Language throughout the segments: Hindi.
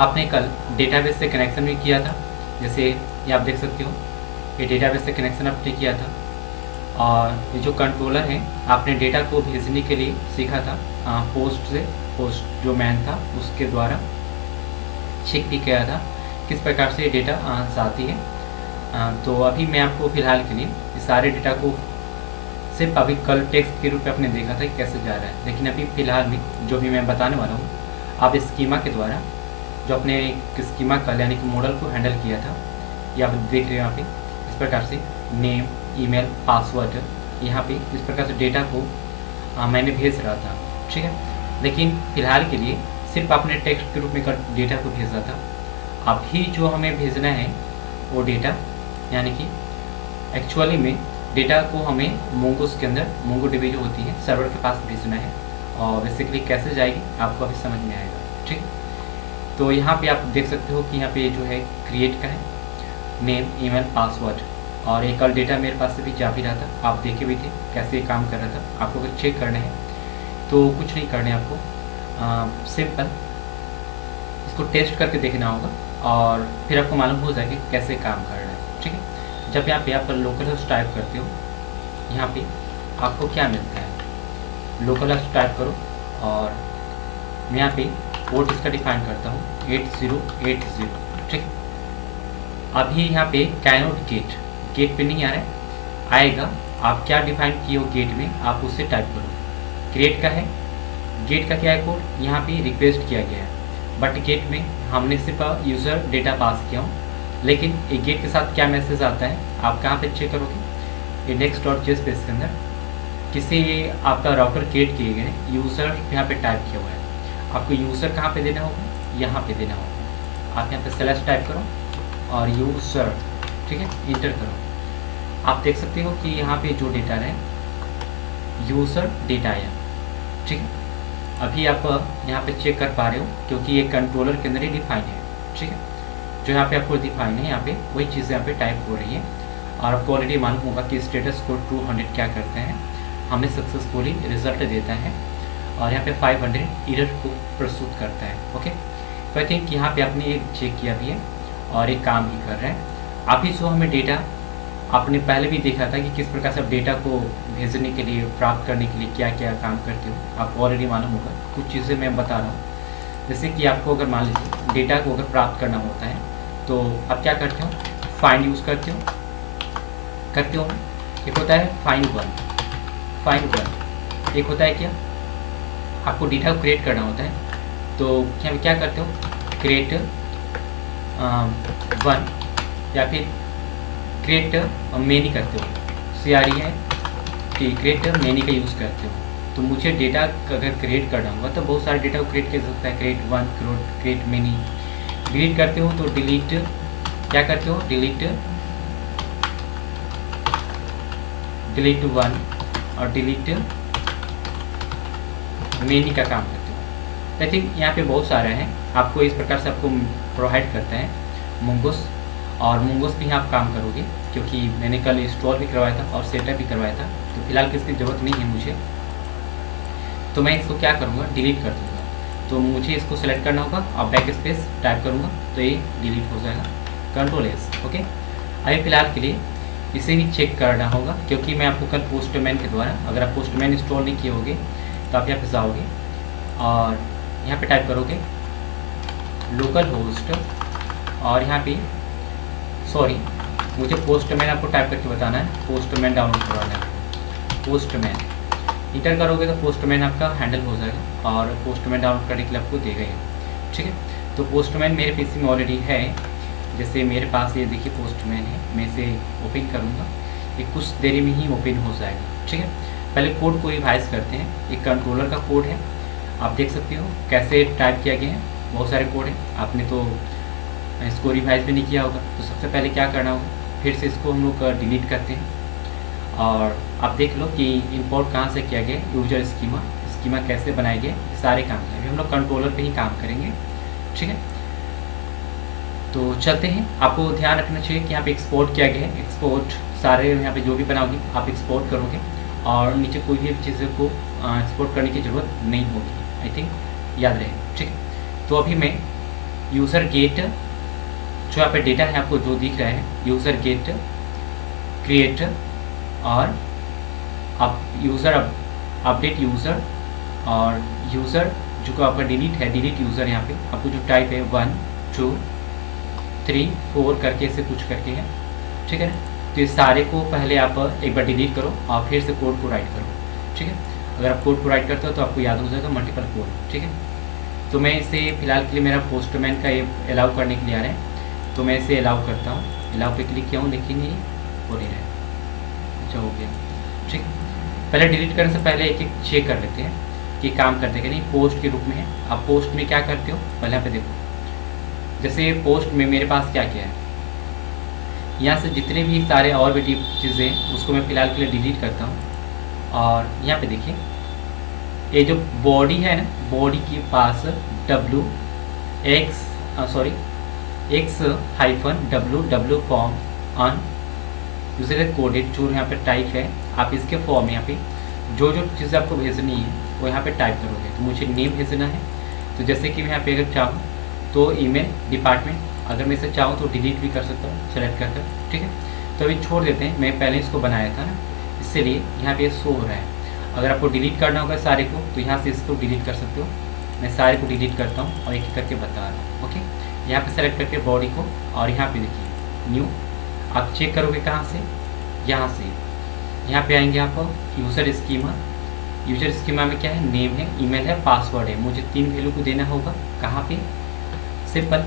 आपने कल डेटाबेस से कनेक्शन भी किया था, जैसे ये आप देख सकते हो, ये डेटाबेस से कनेक्शन आपने किया था। और ये जो कंट्रोलर है, आपने डेटा को भेजने के लिए सीखा था पोस्ट जो मैन था उसके द्वारा चेक भी किया था किस प्रकार से डेटा आती है। तो अभी मैं आपको फ़िलहाल के लिए इस सारे डेटा को सिर्फ अभी कल टेक्स्ट के रूप में आपने देखा था कि कैसे जा रहा है, लेकिन अभी फ़िलहाल में जो भी मैं बताने वाला हूँ आप स्कीमा के द्वारा जो अपने स्कीमा कल यानी कि मॉडल को हैंडल किया था, ये आप देख रहे हो यहाँ पे इस प्रकार से नेम, ईमेल, पासवर्ड, यहाँ पे इस प्रकार से डेटा को मैंने भेज रहा था, ठीक है। लेकिन फ़िलहाल के लिए सिर्फ आपने टेक्स्ट के रूप में डेटा को भेजा था। अभी जो हमें भेजना है वो डेटा यानी कि एक्चुअली में डेटा को हमें मोंगोस के अंदर मोंगोडीबी जो होती है सर्वर के पास भेजना है, और बेसिकली कैसे जाएगी आपको अभी समझ में आएगा, ठीक। तो यहाँ पे आप देख सकते हो कि यहाँ पे जो है क्रिएट का है नेम, ईमेल, पासवर्ड, और एक कल डेटा मेरे पास से भी जा भी रहा था, आप देखे भी थे कैसे ये काम कर रहा था। आपको अगर चेक करना है तो कुछ नहीं करना है आपको, सिंपल इसको टेस्ट करके देखना होगा और फिर आपको मालूम हो जाएगा कैसे काम कर रहा है, ठीक है। जब यहाँ पे आप लोकल होस्ट टाइप करते हो, यहाँ पे आपको क्या मिलता है, लोकल होस्ट टाइप करो और मैं यहाँ पे पोर्ट इसका डिफाइन करता हूँ 8080, ठीक। अभी यहाँ पे कैनोट गेट पे नहीं आ रहा है, आएगा। आप क्या डिफाइन किए हो गेट में आप उससे टाइप करो। क्रिएट का है, गेट का क्या है कोड, यहाँ पे रिक्वेस्ट किया गया है, बट गेट में हमने सिर्फ यूज़र डेटा पास किया हूँ, लेकिन एक गेट के साथ क्या मैसेज आता है आप कहाँ पे चेक करोगे, index.jspace के अंदर किसी आपका राउटर क्रिएट किए गए यूज़र यहाँ पे टाइप किया हुआ है, आपको यूज़र कहाँ पे देना होगा, यहाँ पे देना होगा। आप यहाँ पे स्लैश टाइप करो और यूज़र, ठीक है, इंटर करो। आप देख सकते हो कि यहाँ पे जो डेटा है यूज़र डेटा आया, ठीक है। अभी आप यहाँ पे चेक कर पा रहे हो क्योंकि ये कंट्रोलर के अंदर ही डिफाइन है, ठीक है। जो यहाँ पे आपको डिफाइन है यहाँ पे वही चीज़ें यहाँ पे टाइप हो रही है, और आपको ऑलरेडी मालूम होगा कि स्टेटस कोड 200 क्या करते हैं, हमें सक्सेसफुली रिजल्ट देता है, और यहाँ पे 500 एरर को प्रस्तुत करता है, ओके। तो आई थिंक यहाँ पे आपने एक चेक किया भी है और एक काम भी कर रहा है। अभी जो हमें डेटा आपने पहले भी देखा था कि किस प्रकार से आप डेटा को भेजने के लिए, प्राप्त करने के लिए क्या क्या काम करते हो, आपको ऑलरेडी मालूम होगा। कुछ चीज़ें मैं बता रहा हूँ, जैसे कि आपको अगर मान लीजिए डेटा को अगर प्राप्त करना होता है तो आप क्या करते हो, फाइंड यूज़ करते हो। एक होता है फाइंड वन, एक होता है क्या, आपको डेटा को क्रिएट करना होता है तो क्या करते हो, क्रिएट वन या फिर क्रिएट मेनी करते हो, CRE है कि क्रिएट मेनी का यूज़ करते हो। तो मुझे डेटा अगर क्रिएट करना होगा तो बहुत सारे डेटा को क्रिएट कर सकता है, create one, create many. Delete करते हो तो डिलीट क्या करते हो, डिलीट वन और डिलीट मेनी का काम करते हो। आई थिंक यहाँ पे बहुत सारे हैं, आपको इस प्रकार से आपको प्रोवाइड करता है मोंगोस, और मोंगोस भी आप काम करोगे क्योंकि मैंने कल इंस्टॉल भी करवाया था और सेटअप भी करवाया था, तो फिलहाल किसकी ज़रूरत नहीं है मुझे, तो मैं इसको क्या करूँगा, डिलीट कर दूँगा। तो मुझे इसको सेलेक्ट करना होगा और बैक स्पेस टाइप करूँगा तो ये डिलीट हो जाएगा, Ctrl+S, ओके। अभी फ़िलहाल के लिए इसे भी चेक करना होगा क्योंकि मैं आपको कल पोस्टमैन के द्वारा, अगर आप पोस्टमैन इंस्टॉल नहीं किए होगे तो आप यहाँ पे जाओगे और यहाँ पे टाइप करोगे लोकल होस्ट, और यहाँ पे सॉरी मुझे पोस्टमैन आपको टाइप करके बताना है, पोस्टमैन डाउनलोड करवाना है, पोस्टमैन इंटर करोगे तो पोस्टमैन आपका हैंडल हो जाएगा, और पोस्टमैन डाउनलोड करने के लिए आपको देगा ये, ठीक है। तो पोस्टमैन मेरे पीसी में ऑलरेडी है, जैसे मेरे पास ये देखिए पोस्टमैन है, मैं इसे ओपन करूँगा, ये कुछ देरी में ही ओपन हो जाएगा, ठीक है। पहले कोड को रिवाइज करते हैं, एक कंट्रोलर का कोड है, आप देख सकते हो कैसे टाइप किया गया है, बहुत सारे कोड हैं, आपने तो इसको रिवाइज भी नहीं किया होगा। तो सबसे पहले क्या करना होगा, फिर से इसको हम लोग डिलीट करते हैं, और आप देख लो कि इंपोर्ट कहाँ से किया गया, यूजर स्कीमा कैसे बनाए गए, सारे काम करेंगे हम लोग कंट्रोलर पे ही काम करेंगे, ठीक है। तो चलते हैं, आपको ध्यान रखना चाहिए कि यहाँ पे एक्सपोर्ट किया गया है, एक्सपोर्ट सारे यहाँ पे जो भी बनाओगे आप एक्सपोर्ट करोगे, और नीचे कोई भी चीज़ों को एक्सपोर्ट करने की ज़रूरत नहीं होगी, आई थिंक याद रहे, ठीक है। तो अभी मैं यूज़र गेट जो यहाँ पे डेटा है आपको जो दिख रहा है, यूज़र गेट क्रिएट और यूज़र अपडेट यूज़र और यूज़र जो को आपका डिलीट है, डिलीट यूज़र यहाँ पे आपको जो टाइप है 1 2 3 4 करके से कुछ करके है, ठीक है ना। तो ये सारे को पहले आप एक बार डिलीट करो और फिर से कोड को राइट करो, ठीक है। अगर आप कोड को राइट करते हो तो आपको याद हो जाएगा मल्टीपल कोड, ठीक है। तो मैं इसे फिलहाल के लिए मेरा पोस्टमैन का ये अलाउ करने के लिए आ रहा है, तो मैं इसे अलाउ करता हूँ, अलाउ पे क्लिक किया हूँ लेकिन ये हो नहीं रहा है। अच्छा हो गया, ठीक है। पहले डिलीट करने से पहले एक एक चेक कर लेते हैं कि काम करते हैं कि नहीं। पोस्ट के रूप में है, आप पोस्ट में क्या करते हो पहले यहाँ पे देखो। जैसे पोस्ट में मेरे पास क्या क्या है, यहाँ से जितने भी सारे और भी चीज़ें उसको मैं फ़िलहाल के लिए डिलीट करता हूँ। और यहाँ पे देखिए ये जो बॉडी है ना, बॉडी के पास x-w form on user coded जो यहाँ पे टाइप है, आप इसके फॉर्म में यहाँ पे जो जो चीज़ें आपको भेजनी है वो यहाँ पे टाइप करोगे। तो मुझे नेम भेजना है, तो जैसे कि मैं यहाँ पे अगर चाहूँ तो ईमेल डिपार्टमेंट, अगर मैं इसे चाहूँ तो डिलीट भी कर सकता हूँ सेलेक्ट कर कर, ठीक है। तो अभी छोड़ देते हैं, मैं पहले इसको बनाया था ना इसलिए यहाँ पे शो हो रहा है। अगर आपको डिलीट करना होगा सारे को तो यहाँ से इसको डिलीट कर सकते हो। मैं सारे को डिलीट करता हूँ और एक एक करके बता रहा हूँ, ओके। यहाँ पे सेलेक्ट करके बॉडी को और यहाँ पे देखिए न्यू, आप चेक करोगे कहाँ से, यहाँ से यहाँ पे आएंगे आप यूज़र स्कीमा। यूज़र स्कीमा में क्या है, नेम है, ईमेल है, पासवर्ड है। मुझे 3 वैल्यू को देना होगा, कहाँ पे, सिंपल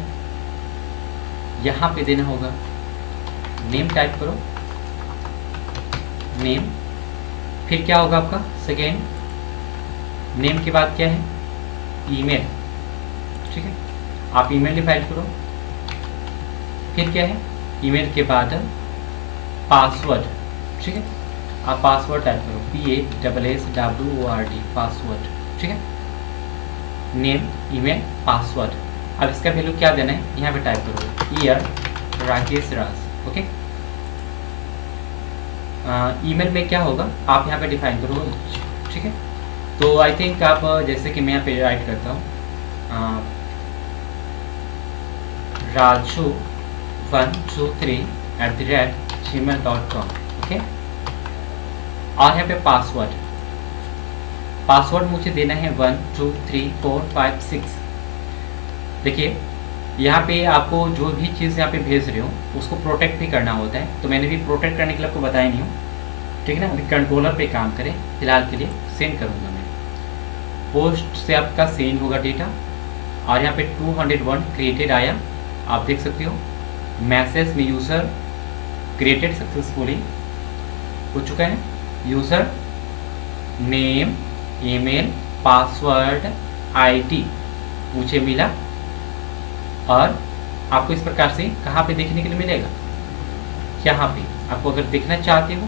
यहाँ पे देना होगा। नेम टाइप करो, नेम, फिर क्या होगा आपका सेकेंड, नेम के बाद क्या है, ईमेल, ठीक है। आप ईमेल डिफाइन करो, फिर क्या है, ईमेल के बाद पासवर्ड, ठीक है। आप पासवर्ड टाइप करो, PASSWORD पासवर्ड, ठीक है। Name, email, password. अब इसका वैल्यू क्या देना है, यहाँ पे टाइप करो ईयर राकेश राज, ओके। ईमेल में क्या होगा आप यहाँ पे डिफाइन करो, ठीक है। तो आई थिंक आप जैसे कि मैं यहाँ पे राइट करता हूँ raju123@gmail.com, ओके। और यहाँ पे पासवर्ड मुझे देना है 1 2 3 4 5 6। देखिए यहाँ पे आपको जो भी चीज़ यहाँ पे भेज रहे हो उसको प्रोटेक्ट भी करना होता है, तो मैंने भी प्रोटेक्ट करने के लिए आपको बताया नहीं हूँ, ठीक है ना। अभी कंट्रोलर पे काम करें, फिलहाल के लिए सेंड करूँगा मैं। पोस्ट से आपका सेंड होगा डेटा और यहाँ पे 201 क्रिएटेड आया, आप देख सकते हो। मैसेज में यूज़र क्रिएटेड सक्सेसफुली हो चुका है, user name, email, password, ID मुझे मिला। और आपको इस प्रकार से कहाँ पे देखने के लिए मिलेगा, यहाँ पे आपको अगर देखना चाहते हो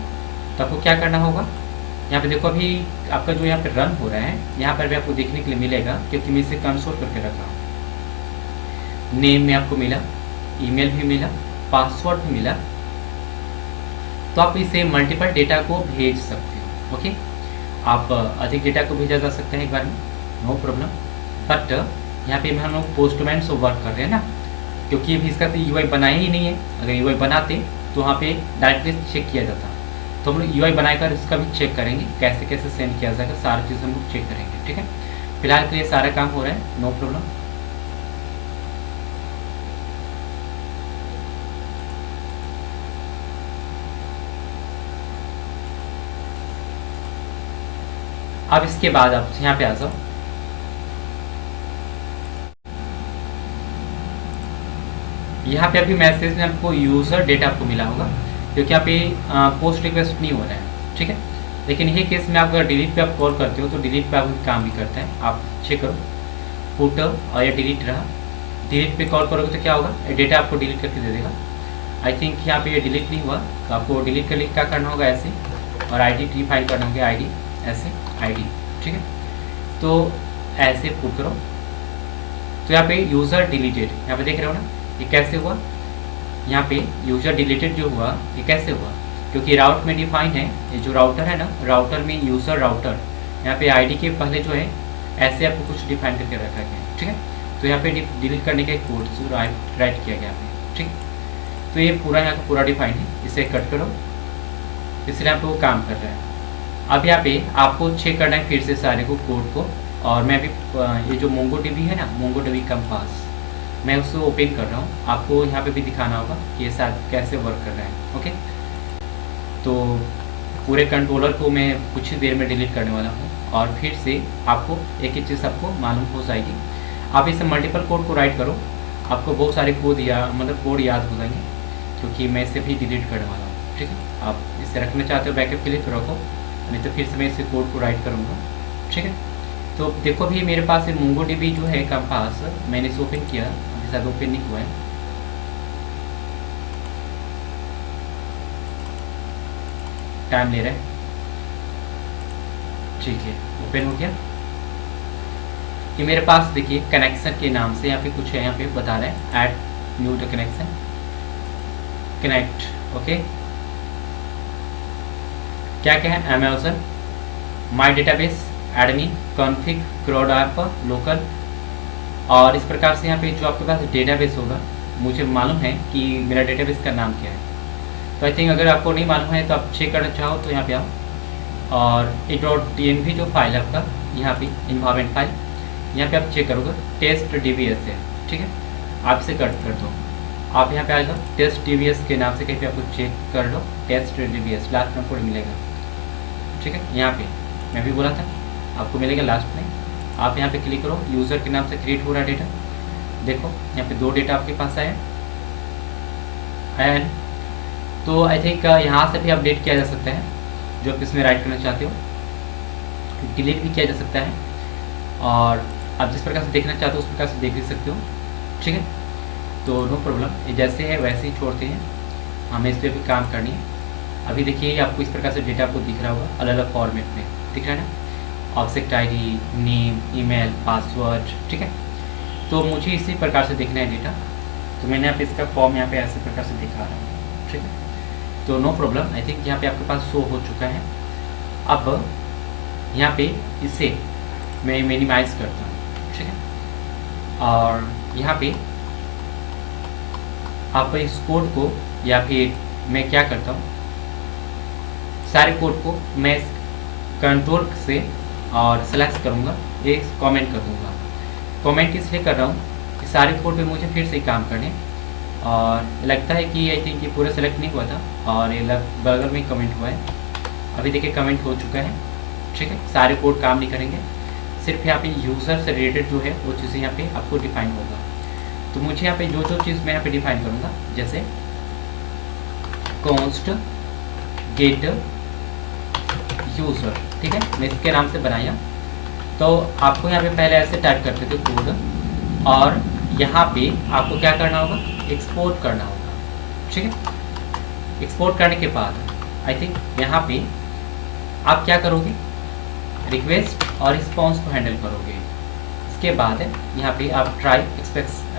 तो आपको क्या करना होगा, यहाँ पे देखो अभी आपका जो यहाँ पे रन हो रहा है यहाँ पर भी आपको देखने के लिए मिलेगा, क्योंकि मैं इसे कंसोल करके रखा हूँ। नेम में आपको मिला, ईमेल भी मिला, पासवर्ड भी मिला। तो आप इसे मल्टीपल डेटा को भेज सकते हो, ओके। आप अधिक डेटा को भेजा जा सकता है एक बार में, नो प्रॉब्लम। बट यहाँ पे हम लोग पोस्टमैन से वर्क कर रहे हैं ना, क्योंकि अभी इसका तो यूआई बनाया ही नहीं है। अगर यूआई बनाते तो वहाँ पे डायरेक्टली चेक किया जाता, तो हम लोग यूआई बनाकर इसका भी चेक करेंगे कैसे कैसे सेंड किया जाएगा, सारी चीज़ हम लोग चेक करेंगे, ठीक है। फिलहाल के लिए सारा काम हो रहा है, नो प्रॉब्लम। अब इसके बाद आप यहाँ पे आ जाओ, यहाँ पे अभी मैसेज में आपको यूज़र डेटा आपको मिला होगा, क्योंकि यहाँ पे पोस्ट रिक्वेस्ट नहीं हो रहा है, ठीक है। लेकिन ये केस में आप अगर डिलीट पे आप कॉल करते हो तो डिलीट पे आपको काम भी करता है, आप चेक करो फुटर और या डिलीट रहा। डिलीट पे कॉल करोगे तो क्या होगा, डेटा आपको डिलीट करके दे देगा। आई थिंक यहाँ पे ये डिलीट नहीं हुआ, तो आपको डिलीट के लिए क्या करना होगा, ऐसे और आईडी डिफाइन करना होगा, आईडी ऐसे आईडी, ठीक है। तो ऐसे पुट करो, तो यहाँ पे यूज़र डिलीटेड, यहाँ पे देख रहे हो ना, ये कैसे हुआ, यहाँ पे यूज़र डिलीटेड जो हुआ ये कैसे हुआ, क्योंकि राउट में डिफाइन है, ये जो राउटर है ना, राउटर में यूज़र राउटर, यहाँ पे आईडी के पहले जो है ऐसे आपको कुछ डिफाइन करके रखा गया है, ठीक है। तो यहाँ पे डिलीट करने का एक कोड जो राइट किया गया है, ठीक। तो ये पूरा यहाँ का पूरा डिफाइन है, इसे कट करो, इसलिए यहाँ पे वो काम कर रहा है। अब यहाँ पे आपको चेक करना है फिर से सारे को कोड को, और मैं अभी ये जो मोंगोडीबी है ना, मोंगोडीबी कंपास, मैं उसको ओपन कर रहा हूँ। आपको यहाँ पे भी दिखाना होगा कि ये साथ कैसे वर्क कर रहा है। ओके, तो पूरे कंट्रोलर को मैं कुछ ही देर में डिलीट करने वाला हूँ, और फिर से आपको एक एक चीज़ आपको मालूम हो जाएगी। आप इसे मल्टीपल कोड को राइट करो, आपको बहुत सारे कोड कोड याद हो जाएंगे, क्योंकि मैं इसे भी डिलीट करने वाला हूँ, ठीक है। आप इसे रखना चाहते हो बैकअप के लिए तो रखो, नहीं तो फिर से मैं इसे कोड को राइट करूँगा, ठीक है। तो देखो भी मेरे पास ये मोंगोडीबी जो है कंपास, मैंने इसे ओपन किया, अभी शायद ओपन नहीं हुआ है। टाइम ले रहा है, ठीक है, ओपन हो गया। ये मेरे पास देखिए कनेक्शन के नाम से यहाँ पे कुछ है, यहाँ पे बता रहे हैं add new the connection connect. Okay, क्या क्या है, Amazon, my database, admin, config, crowd app, local, और इस प्रकार से यहाँ पे जो आपके पास डेटाबेस होगा, मुझे मालूम है कि मेरा डेटाबेस का नाम क्या है। तो आई थिंक अगर आपको नहीं मालूम है तो आप चेक करना चाहो तो यहाँ पे आओ, और .env जो फाइल है आपका, यहाँ पे इन्वायरमेंट फाइल, यहाँ पे आप चेक करोगे टेस्ट DBS है, ठीक है। आप इसे कट कर दो, आप यहाँ पे आ जाओ, टेस्ट DBS के नाम से कहीं पे आपको चेक कर लो, टेस्ट DBS लास्ट में कोड मिलेगा, ठीक है। यहाँ पे मैं भी बोला था आपको मिलेगा लास्ट में, आप यहाँ पे क्लिक करो, यूज़र के नाम से क्रिएट हो रहा है डेटा, देखो यहाँ पे 2 डेटा आपके पास आया है। तो आई थिंक यहाँ से भी अपडेट किया जा सकता है, जो आप इसमें राइट करना चाहते हो, डिलीट भी किया जा सकता है, और आप जिस प्रकार से देखना चाहते हो उस प्रकार से देख भी सकते हो, ठीक है। तो नो प्रॉब्लम, ये जैसे है वैसे ही छोड़ते हैं, हमें इस पर भी काम करनी है। अभी देखिए आपको इस प्रकार से डेटा आपको दिख रहा होगा अलग अलग फॉर्मेट में, दिख रहा है ना, object ID, name, email, password, ठीक है। तो मुझे इसी प्रकार से देखना है डेटा, तो मैंने आप इसका फॉर्म यहाँ पे ऐसे प्रकार से दिखा रहा हूँ, ठीक है। तो नो प्रॉब्लम, आई थिंक यहाँ पे आपके पास शो हो चुका है। अब यहाँ पे इसे मैं मिनिमाइज करता हूँ, ठीक है, और यहाँ पे आप इस कोड को, या फिर मैं क्या करता हूँ, सारे कोड को मैं कंट्रोल से और सेलेक्ट करूँगा, एक कमेंट कर दूँगा। कमेंट इसलिए कर रहा हूँ कि सारे कोड पे मुझे फिर से काम करने, और लगता है कि आई थिंक ये पूरा सेलेक्ट नहीं हुआ था, और ये बगल में कमेंट हुआ है। अभी देखिए कमेंट हो चुका है, ठीक है। सारे कोड काम नहीं करेंगे, सिर्फ यहाँ पे यूज़र से रिलेटेड जो है वो चीज़ें यहाँ पे आपको डिफाइन होगा। तो मुझे यहाँ पे जो जो चीज़ मैं यहाँ पे डिफाइन करूँगा, जैसे कॉन्स्ट गेट यूज़र, ठीक है, मैं इसके नाम से बनाया। तो आपको यहाँ पे पहले ऐसे टाइप करते थे कोड, और यहाँ पे आपको क्या करना होगा, एक्सपोर्ट करना होगा, ठीक है। एक्सपोर्ट करने के बाद आई थिंक यहाँ पे आप क्या करोगे, रिक्वेस्ट और रिस्पॉन्स को हैंडल करोगे। इसके बाद यहाँ पे आप ट्राई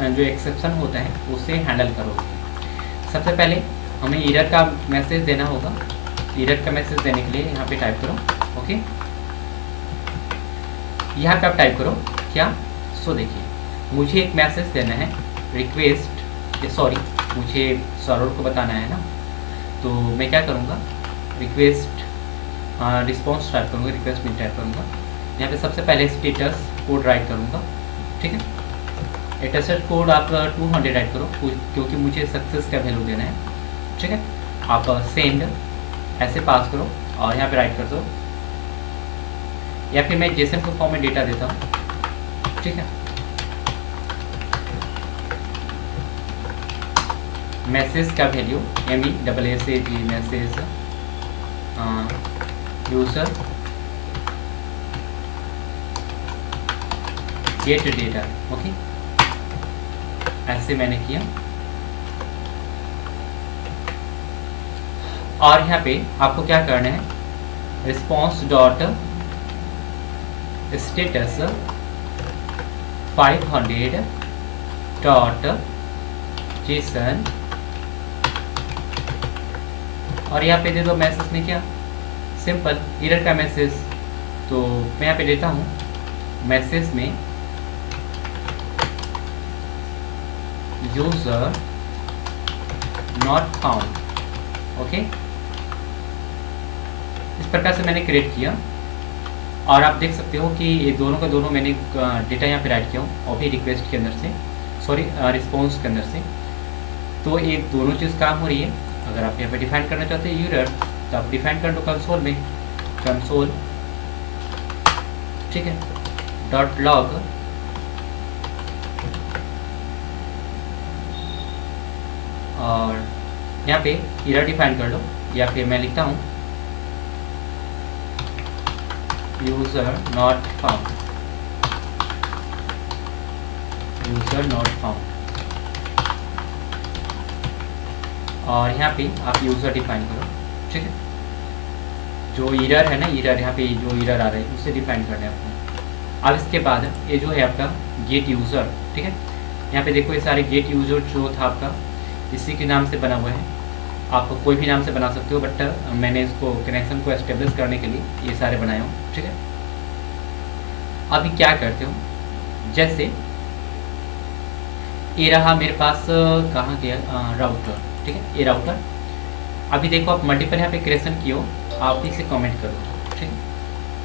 जो एक्सेप्शन होता है उसे हैंडल करोगे। सबसे पहले हमें एरर का मैसेज देना होगा। एरर का मैसेज देने के लिए यहाँ पे टाइप करो, ओके, यहाँ पे आप टाइप करो क्या, सो देखिए मुझे एक मैसेज देना है, रिक्वेस्ट, सॉरी मुझे सर्वर को बताना है ना, तो मैं क्या करूँगा, रिक्वेस्ट रिस्पॉन्स टाइप करूँगा, रिक्वेस्ट में टाइप करूँगा। यहाँ पे सबसे पहले स्टेटस कोड राइट करूँगा, ठीक है। स्टेटस कोड आप 200 राइट करो, क्योंकि मुझे सक्सेस का वैल्यू देना है, ठीक है। आप सेंड ऐसे पास करो और यहाँ पे राइट कर दो, या फिर मैं जेसन के फॉर्म में डेटा देता हूँ, ठीक है। मैसेज का value MESSAG message user gate data, okay, ऐसे मैंने किया। और यहाँ पे आपको क्या करना है, response dot status 500 dot JSON, और यहाँ पे दे दो मैसेज में क्या, सिंपल एरर का मैसेज। तो मैं यहाँ पे देता हूँ मैसेज में यूजर नॉट फाउंड। ओके, इस प्रकार से मैंने क्रिएट किया और आप देख सकते हो कि ये दोनों का दोनों मैंने डेटा यहाँ पे राइट किया हूँ और भी रिक्वेस्ट के अंदर से, सॉरी रिस्पॉन्स के अंदर से। तो ये दोनों चीज़ काम हो रही है। अगर आप यहाँ पे डिफाइन करना चाहते हैं यूजर, तो आप डिफाइन कर दो कंसोल में, कंसोल, ठीक है, डॉट लॉग और यहाँ पे एरर डिफाइन कर लो, या फिर मैं लिखता हूँ user not found, user not found. और यहाँ पे आप यूजर डिफाइन करो, ठीक है। जो एरर है ना, एरर यहाँ पे जो एरर आ रहा है उसे डिफाइन करना है आपको। अब इसके बाद ये जो है आपका गेट यूज़र, ठीक है। यहाँ पे देखो ये सारे गेट यूज़र जो था आपका इसी के नाम से बना हुआ है। आप कोई भी नाम से बना सकते हो, बट मैंने इसको कनेक्शन को एस्टेब्लिश करने के लिए ये सारे बनाए हूँ, ठीक है। अभी क्या करते हो, जैसे ये रहा मेरे पास कहाँ गया राउटर, ठीक है, ये राउटर। अभी देखो आप मल्टीपल यहाँ पे क्रिएशन किए हो, आप इसे कमेंट करो, ठीक है।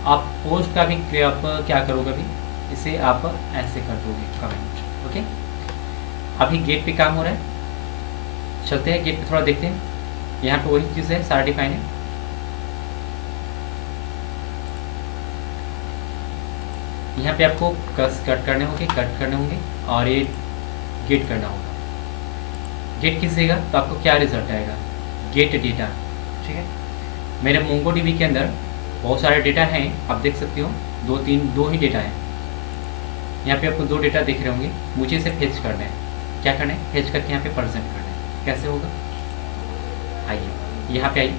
आप पोस्ट का भी आप क्या करोगे, अभी इसे आप ऐसे कर दोगे कमेंट, ओके। अभी गेट पे काम हो रहा है, चलते हैं गेट पे थोड़ा देखते हैं। यहाँ पे वही चीज़ है, सारा डिफाइन है। यहाँ पे आपको कट करने होंगे और ये गेट करना होगा। गेट किस देगा तो आपको क्या रिजल्ट आएगा, गेट डेटा, ठीक है। मेरे मोंगोडीबी के अंदर बहुत सारे डेटा हैं, आप देख सकते हो, दो ही डेटा है। यहाँ पे आपको 2 डेटा दिख रहे होंगे, मुझे इसे फेच करना है। क्या करना है, फेच करके यहाँ पे प्रेजेंट करना है। कैसे होगा, आइए यहाँ पे आइए,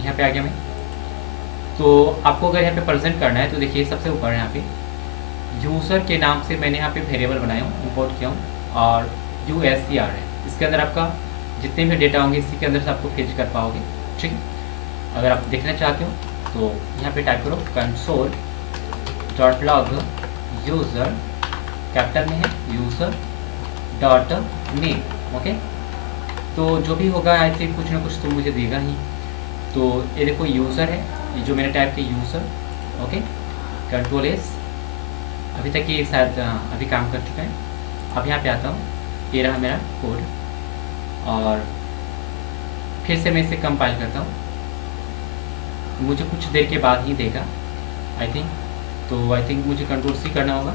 यहाँ पे आ गया मैं। तो आपको अगर यहाँ पे प्रेजेंट करना है तो देखिए सबसे ऊपर यहाँ पे यूज़र के नाम से मैंने यहाँ पे वेरिएबल बनाया हूँ, इंपोर्ट किया हूँ, और USER है। इसके अंदर आपका जितने भी डेटा होंगे इसी के अंदर से आपको फेच कर पाओगे, ठीक है। अगर आप देखना चाहते हो तो यहाँ पे टाइप करो console dot log user, capital में है यूज़र डॉट नेम, ओके। तो जो भी होगा आई थिंक कुछ ना कुछ तो मुझे देगा ही। तो ये देखो यूज़र है, ये जो मैंने टाइप किया यूज़र, ओके, कंट्रोल एस। अभी तक ये शायद अभी काम कर चुका है। अब यहाँ पे आता हूँ, ये रहा मेरा कोड, और फिर से मैं इसे कंपाइल करता हूँ। मुझे कुछ देर के बाद ही देगा आई थिंक। तो आई थिंक मुझे कंट्रोल C करना होगा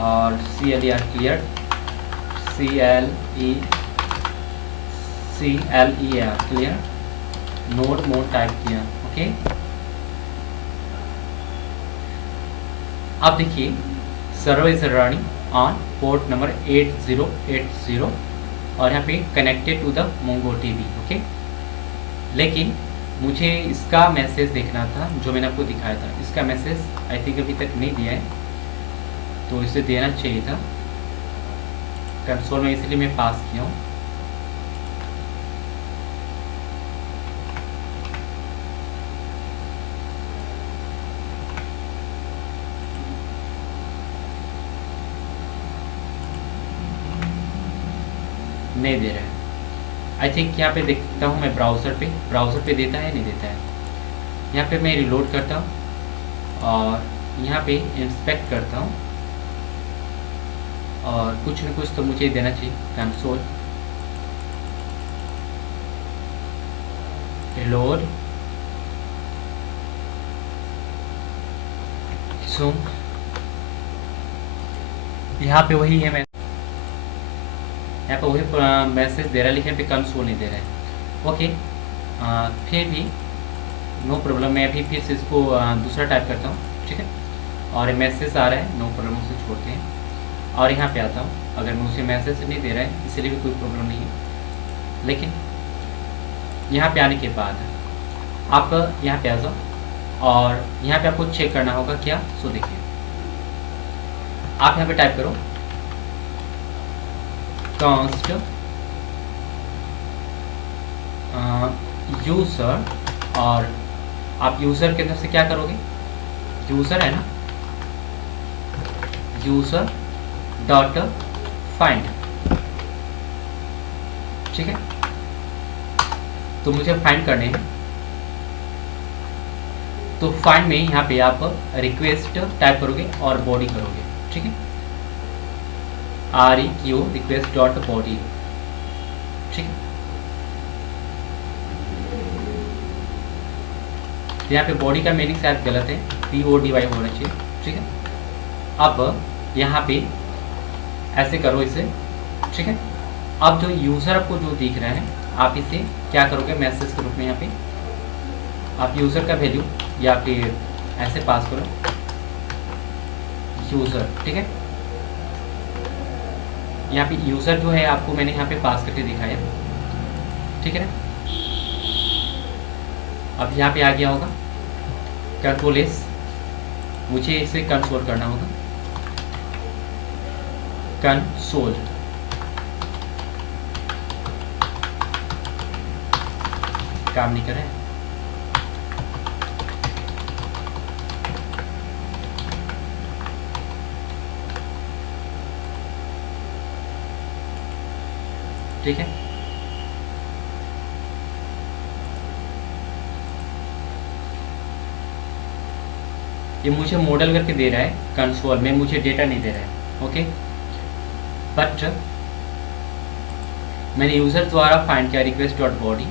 और CLER clear, CLER clear, node mode type किया, ओके। अब देखिए server is running on port number 8080 और यहाँ पे connected to the MongoDB, okay. लेकिन मुझे इसका मैसेज देखना था जो मैंने आपको दिखाया था। इसका मैसेज आई थिंक अभी तक नहीं दिया है, तो इसे देना चाहिए था। कंसोल में इसलिए मैं पास किया हूँ। नहीं दे रहा है आई थिंक। यहाँ पे देखता हूँ मैं ब्राउज़र पे देता है नहीं देता है। यहाँ पे मैं रिलोड करता हूँ और यहाँ पे इंस्पेक्ट करता हूँ और कुछ न कुछ तो मुझे देना चाहिए। कंसोल रिलोड सो यहाँ पे वही है, मैं यहाँ पे वही मैसेज दे रहा है, लेकिन पे कंसोल नहीं दे रहा है, ओके। फिर भी नो प्रॉब्लम, मैं अभी फिर से इसको दूसरा टाइप करता हूँ, ठीक है। और मैसेज आ रहा है, नो प्रॉब्लम, उसे छोड़ते हैं और यहाँ पे आता हूँ। अगर मैं उसे मैसेज नहीं दे रहा है इसलिए भी कोई प्रॉब्लम नहीं है। लेकिन यहाँ पे आने के बाद आप यहाँ पे आ जाओ और यहाँ पे आपको चेक करना होगा क्या। सो देखिए आप यहाँ पे टाइप करो const यूज़र, और आप यूज़र के अंदर से क्या करोगे, यूज़र है ना, यूज़र डॉट फाइंड, ठीक है। तो मुझे फाइंड करने हैं, तो फाइंड में यहाँ पे आप रिक्वेस्ट टाइप करोगे और बॉडी करोगे, ठीक है, REQ रिक्वेस्ट डॉट बॉडी, ठीक है। यहाँ पे बॉडी का मीनिंग शायद गलत है, PODY होना चाहिए, ठीक है। अब यहाँ पे ऐसे करो इसे, ठीक है। अब जो यूज़र आपको जो दिख रहा है, आप इसे क्या करोगे, मैसेज के रूप में यहाँ पे आप यूज़र का वैल्यू या फिर ऐसे पास करो यूज़र, ठीक है। यहाँ पे यूज़र जो है आपको मैंने यहाँ पे पास करके दिखाया, ठीक है ना। अब यहाँ पे आ गया होगा Ctrl+S, मुझे इसे कंसोल करना होगा, कंसोल, काम नहीं कर रहा है, ठीक है। ये मुझे मॉडल करके दे रहा है कंसोल में, मुझे डेटा नहीं दे रहा है, ओके। बट मैंने यूज़र द्वारा फाइंड किया रिक्वेस्ट डॉट बॉडी,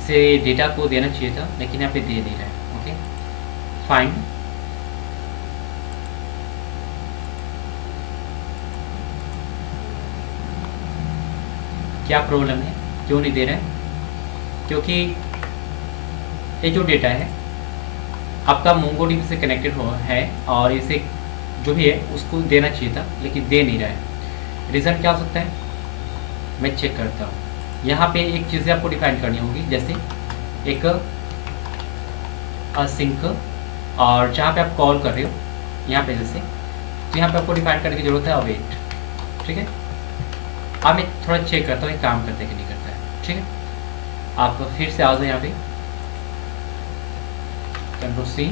इसे डेटा को देना चाहिए था लेकिन यहाँ पे दे रहा है, ओके। फाइंड क्या प्रॉब्लम है, क्यों नहीं दे रहा है, क्योंकि ये जो डेटा है आपका मोंगोडीबी से कनेक्टेड है और इसे जो भी है उसको देना चाहिए था लेकिन दे नहीं रहा है। रीज़न क्या हो सकता है, मैं चेक करता हूँ। यहाँ पे एक चीज़ें आपको डिफाइन करनी होगी, जैसे एक असिंक, और जहाँ पे आप कॉल कर रहे हो यहाँ पे जैसे, तो यहाँ पे आपको डिफाइन करने की जरूरत है अवेट, ठीक है। अब मैं थोड़ा चेक करता हूँ ये काम करता है कि नहीं करता है, ठीक है। आप फिर से आ जाओ यहाँ पे, Ctrl+C,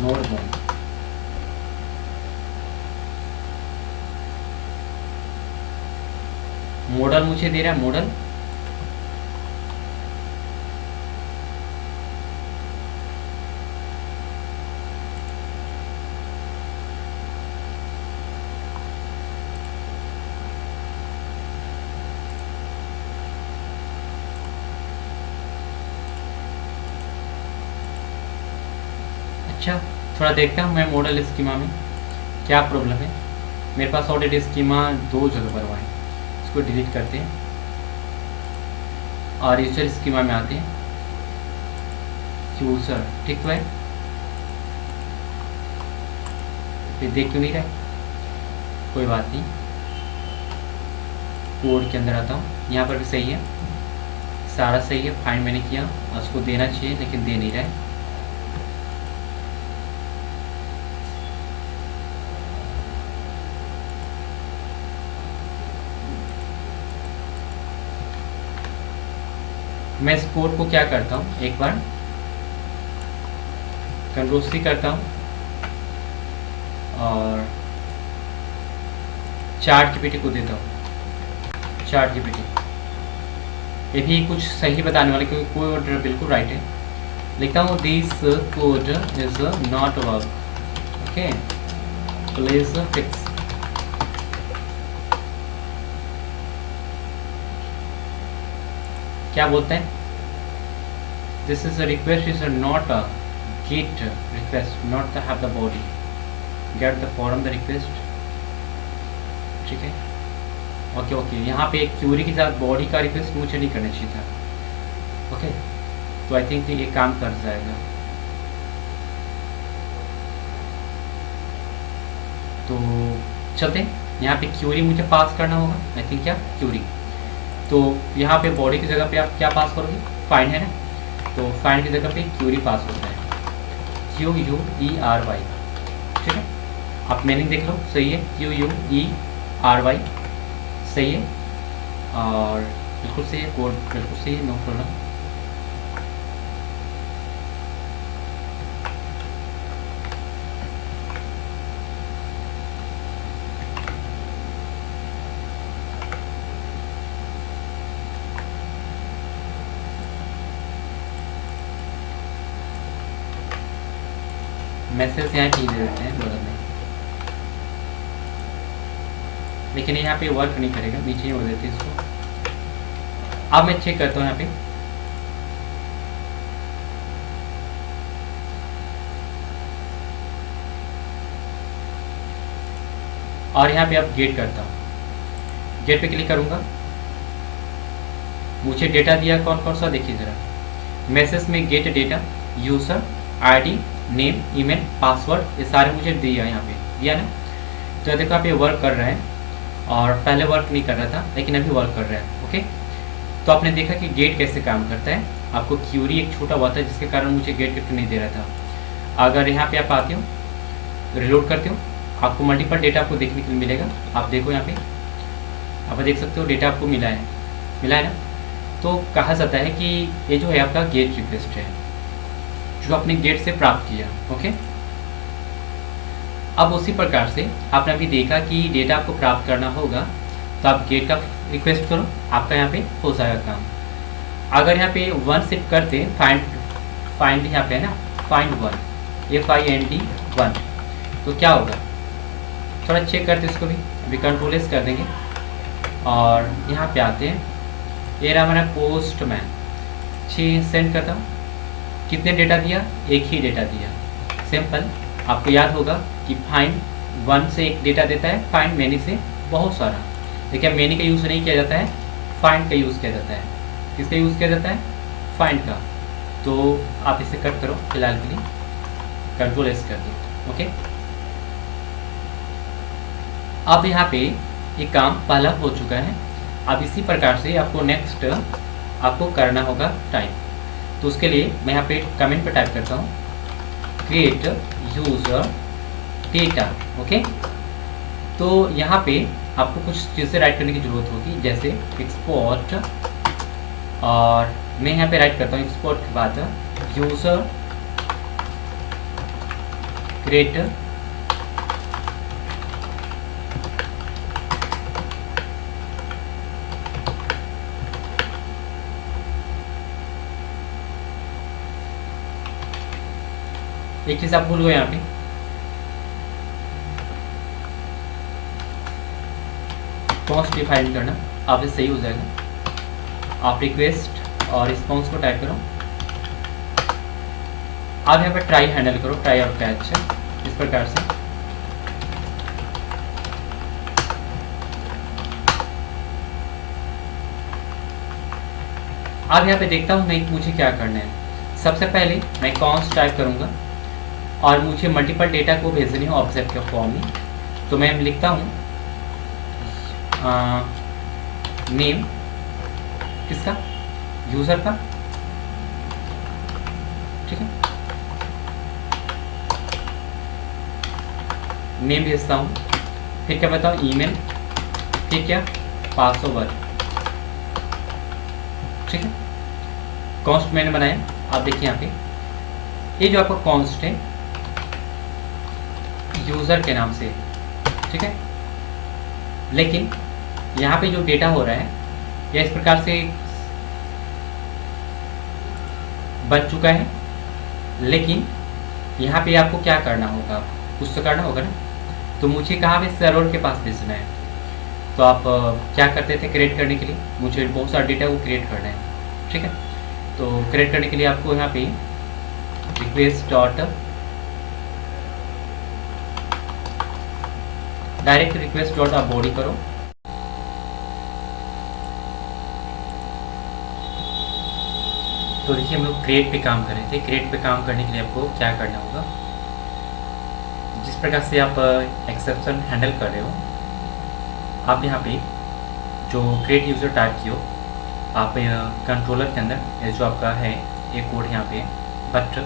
नोड बूम, मॉडल मुझे दे रहा है, मॉडल अच्छा, थोड़ा देखता हूँ मैं मॉडल स्कीमा में क्या प्रॉब्लम है। मेरे पास ऑलरेडी स्कीमा 2 जगह पर हुआ है, इसको डिलीट करते हैं और यूजर स्कीमा में आते हैं, यूजर, ठीक तो है, फिर देख क्यों नहीं रहा है, कोई बात नहीं। कोड के अंदर आता हूँ, यहाँ पर भी सही है, सारा सही है, फाइंड मैंने किया, उसको देना चाहिए लेकिन दे नहीं रहा है। मैं इस कोड को क्या करता हूँ, एक बार Ctrl+C करता हूँ और ChatGPT को देता हूँ, ChatGPT ये भी कुछ सही बताने वाले, क्योंकि कोड बिल्कुल राइट है। लिखता हूँ this code is not work, okay, please fix. क्या बोलते हैं, this is a request is not a gate request, not the have the body, get the form the request, ठीक है, ओके ओके। यहाँ पे एक क्यूरी के साथ बॉडी का रिक्वेस्ट मुझे नहीं करना चाहिए था, ओके। तो आई थिंक ये काम कर जाएगा। तो चलते हैं, यहाँ पे क्यूरी मुझे पास करना होगा, आई थिंक क्या क्यूरी, तो यहाँ पे बॉडी की जगह पे आप क्या पास करोगे, फाइंड है ना, तो फाइंड की जगह पे क्यूरी पास होता है, QUERY, ठीक है। आप मीनिंग देख लो, सही है, QUERY सही है और बिल्कुल सही है, कोड बिल्कुल सही है, नो प्रॉब्लम। मैसेज यहाँ ठीक दे देते हैं बगल में, लेकिन यहाँ पे वर्क नहीं करेगा, नीचे ही हो देते इसको। अब मैं चेक करता हूँ यहाँ पे, और यहाँ पे अब गेट करता हूँ। गेट पे क्लिक करूँगा, मुझे डेटा दिया कौन कौन सा देखिए ज़रा। मैसेज में gate data, user ID, name, email, password, ये सारे मुझे दिया यहाँ पे, दिया ना। तो देखो आप ये वर्क कर रहा है, और पहले वर्क नहीं कर रहा था लेकिन अभी वर्क कर रहा है। ओके, तो आपने देखा कि गेट कैसे काम करता है। आपको क्यूरी एक छोटा हुआ था जिसके कारण मुझे गेट करके नहीं दे रहा था। अगर यहाँ पे आप आते हो, रिलोड करते हो, आपको मल्टीपल डेटा आपको देखने के लिए मिलेगा। आप देखो यहाँ पे, आप देख सकते हो डेटा आपको मिला है ना। तो कहा जाता है कि ये जो है आपका गेट रिक्वेस्ट है, जो आपने गेट से प्राप्त किया। ओके, अब उसी प्रकार से आपने अभी देखा कि डेटा आपको प्राप्त करना होगा, तो आप गेट का रिक्वेस्ट करो, आपका यहाँ पे हो जाएगा काम। अगर यहाँ पे वन शिफ्ट करते, फाइंड यहाँ पे है ना, फाइंड वन, FIND 1, तो क्या होगा थोड़ा चेक करते इसको भी। अभी कंट्रोल एस कर देंगे और यहाँ पे आते हैं। ये रहा हमारा पोस्टमैन, सेंड करता हूँ। कितने डेटा दिया? एक ही डेटा दिया, सिंपल। आपको याद होगा कि फाइंड वन से एक डेटा देता है, फाइंड मैनी से बहुत सारा। देखिए मैनी का यूज़ नहीं किया जाता है, फाइंड का यूज़ किया जाता है। किसका यूज़ किया जाता है? फाइंड का। तो आप इसे कट करो फिलहाल के लिए, कंट्रोल एस कर दो। ओके, अब यहाँ पे एक काम पहला हो चुका है। अब इसी प्रकार से आपको नेक्स्ट आपको करना होगा टाइप। तो उसके लिए मैं यहाँ पे कमेंट पे टाइप करता हूँ, क्रिएट यूज़र डेटा। ओके, तो यहाँ पे आपको कुछ चीज़ें राइट करने की ज़रूरत होगी, जैसे एक्सपोर्ट, और मैं यहाँ पे राइट करता हूँ एक्सपोर्ट के बाद यूज़र क्रिएट एक चीज़ आप भूल गए यहाँ पे, कॉस्ट डिफाइन करना। आप सही हो जाएगा। आप रिक्वेस्ट और रिस्पॉन्स को टाइप करो। आप यहाँ पर ट्राई हैंडल करो, ट्राई और कैच, इस प्रकार से। अब यहाँ पे देखता हूँ मैं मुझे क्या करना है। सबसे पहले मैं कॉन्स्ट टाइप करूँगा और मुझे मल्टीपल डेटा को भेजनी हो ऑब्जेक्ट के फॉर्म में। तो मैं लिखता हूँ नेम, किसका? यूज़र का। ठीक है, नेम भेजता हूँ, फिर क्या बताओ? ईमेल, फिर क्या? पासवर्ड। ठीक है, कॉन्स्ट मैंने बनाया। आप देखिए यहाँ पे ये जो आपका कॉन्स्ट है यूज़र के नाम से, ठीक है। लेकिन यहाँ पे जो डेटा हो रहा है यह इस प्रकार से बन चुका है, लेकिन यहाँ पे आपको क्या करना होगा? कुछ तो करना होगा ना। तो मुझे कहाँ पे? सर्वर के पास भेजना है। तो आप क्या करते थे क्रिएट करने के लिए? मुझे बहुत सारा डेटा को क्रिएट करना है, ठीक है। तो क्रिएट करने के लिए आपको यहाँ पे request dot direct request dot आप बॉडी करो। तो देखिए हम लोग क्रिएट पे काम कर रहे थे। क्रिएट पे काम करने के लिए आपको क्या करना होगा? जिस प्रकार से आप एक्सेप्शन हैंडल कर रहे हो, आप यहाँ पे जो क्रिएट यूज़र टाइप किए हो, आप कंट्रोलर के अंदर ये जो आपका है ये कोड यहाँ पे, बट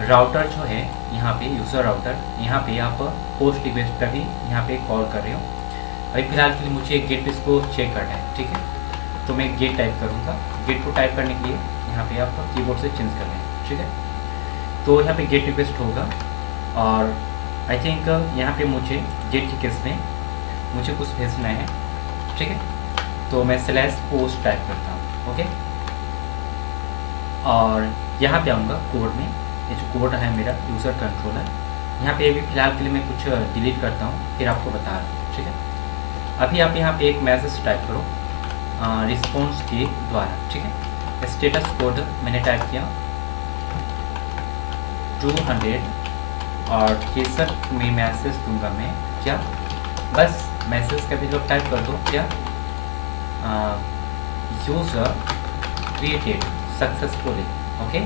राउटर जो है यहाँ पे यूज़र राउटर, यहाँ पे आप पोस्ट रिक्वेस्ट का भी यहाँ पे कॉल कर रहे हो। अभी फिलहाल के लिए मुझे एक गेट पे इसको चेक करना है, ठीक है। तो मैं गेट टाइप करूँगा। गेट को टाइप करने के लिए यहाँ पे आप कीबोर्ड से चेंज कर लें, ठीक है। तो यहाँ पे गेट रिक्वेस्ट होगा और आई थिंक यहाँ पे मुझे गेट के केस में मुझे कुछ भेजना है, ठीक है। तो मैं /पोस्ट टाइप करता हूँ, ओके। और यहाँ पे आऊँगा कोड में, ये जो कोड है मेरा यूज़र कंट्रोलर, यहाँ पे अभी फ़िलहाल के लिए मैं कुछ डिलीट करता हूँ, फिर आपको बता रहा हूँ, ठीक है। अभी आप यहाँ पे एक मैसेज टाइप करो रिस्पॉन्स के द्वारा, ठीक है। स्टेटस कोड मैंने टाइप किया 200 और केसर में मैसेज दूंगा मैं क्या, बस मैसेज का भी लोग टाइप कर दो क्या, user created successfully, okay.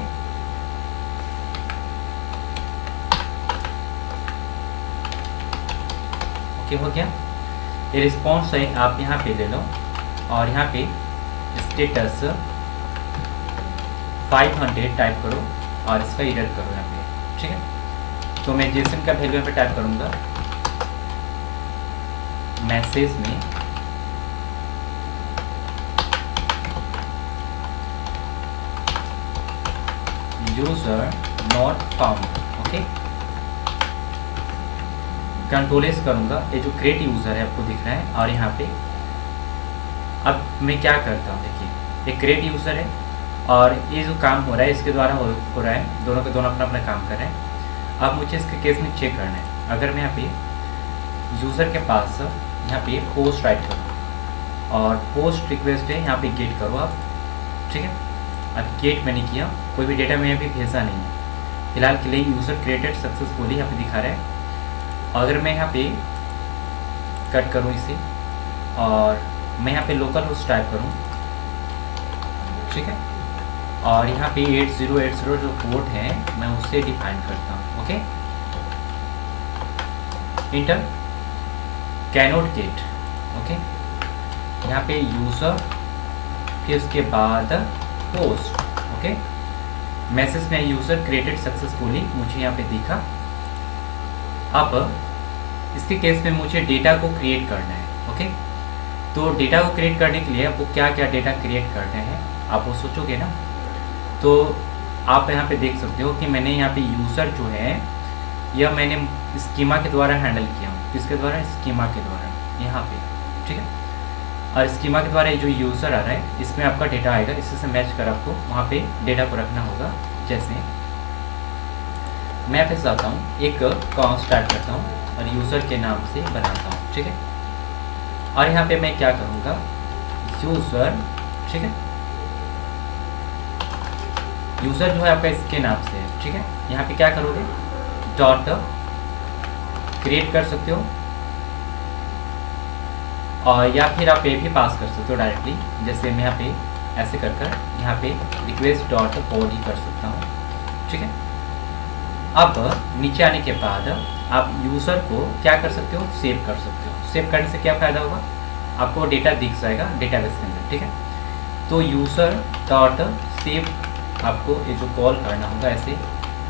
Okay हो गया। ये रिस्पॉन्स है, आप यहाँ पे ले लो और यहाँ पे स्टेटस 500 टाइप करो और इसका एरर करो यहाँ पे, ठीक है। तो मैं जेसन का वैल्यू यहाँ पे टाइप करूँगा मैसेज में user not found, okay. Control S करूँगा, ये जो क्रिएट यूज़र है आपको दिख रहा है, और यहाँ पे अब मैं क्या करता हूँ, देखिए ये क्रिएट यूज़र है और ये जो काम हो रहा है इसके द्वारा हो रहा है, दोनों के दोनों अपना अपना काम कर रहे हैं। अब मुझे इसके केस में चेक करना है, अगर मैं यहाँ पे यूज़र के पास यहाँ पे पोस्ट राइट करूँ और पोस्ट रिक्वेस्ट है यहाँ पे गेट करो आप, ठीक है। अब गेट मैंने किया, कोई भी डेटा मैंने अभी भेजा नहीं है, फिलहाल के लिए यूज़र क्रिएटेड सक्सेसफुली यहाँ पे दिखा रहा है। अगर मैं यहाँ पे कट करूँ इसे और मैं यहाँ पे लोकल होस्ट टाइप करूँ, ठीक है, और यहाँ पे 8080 जो पोर्ट है मैं उससे डिफाइन करता हूँ, okay. Enter cannot get, okay. यहाँ पे यूज़र, फिर उसके बाद पोस्ट, ओके। मैसेज में यूज़र क्रिएटेड सक्सेसफुली मुझे यहाँ पे दिखा। अब इसके केस में मुझे डेटा को क्रिएट करना है, ओके। तो डेटा को क्रिएट करने के लिए आपको क्या क्या डेटा क्रिएट करने हैं आप वो सोचोगे ना, तो आप यहाँ पे देख सकते हो कि मैंने यहाँ पे यूज़र जो है यह मैंने स्कीमा के द्वारा हैंडल किया हूँ। किसके द्वारा? स्कीमा के द्वारा, यहाँ पे, ठीक है। और स्कीमा के द्वारा ये जो यूज़र आ रहा है इसमें आपका डेटा आएगा, इसी से मैच कर आपको वहाँ पे डेटा को रखना होगा। जैसे मैं फिर आता हूँ, एक कॉम स्टार्ट करता हूँ और यूज़र के नाम से बनाता हूँ, ठीक है। और यहाँ पे मैं क्या करूँगा, यूज़र, ठीक है, यूज़र जो है आपका इसके नाम से है, ठीक है। यहाँ पे क्या करोगे, डॉट क्रिएट कर सकते हो और या फिर आप ये भी पास कर सकते हो डायरेक्टली, जैसे मैं यहाँ पे ऐसे कर कर यहाँ पे रिक्वेस्ट डॉट बॉडी कर सकता हूँ, ठीक है। अब नीचे आने के बाद आप यूज़र को क्या कर सकते हो, सेव कर सकते हो। सेव करने से क्या फ़ायदा होगा, आपको डेटा दिख जाएगा डेटाबेस के अंदर, ठीक है। तो यूज़र डॉट सेव आपको ये जो कॉल करना होगा, ऐसे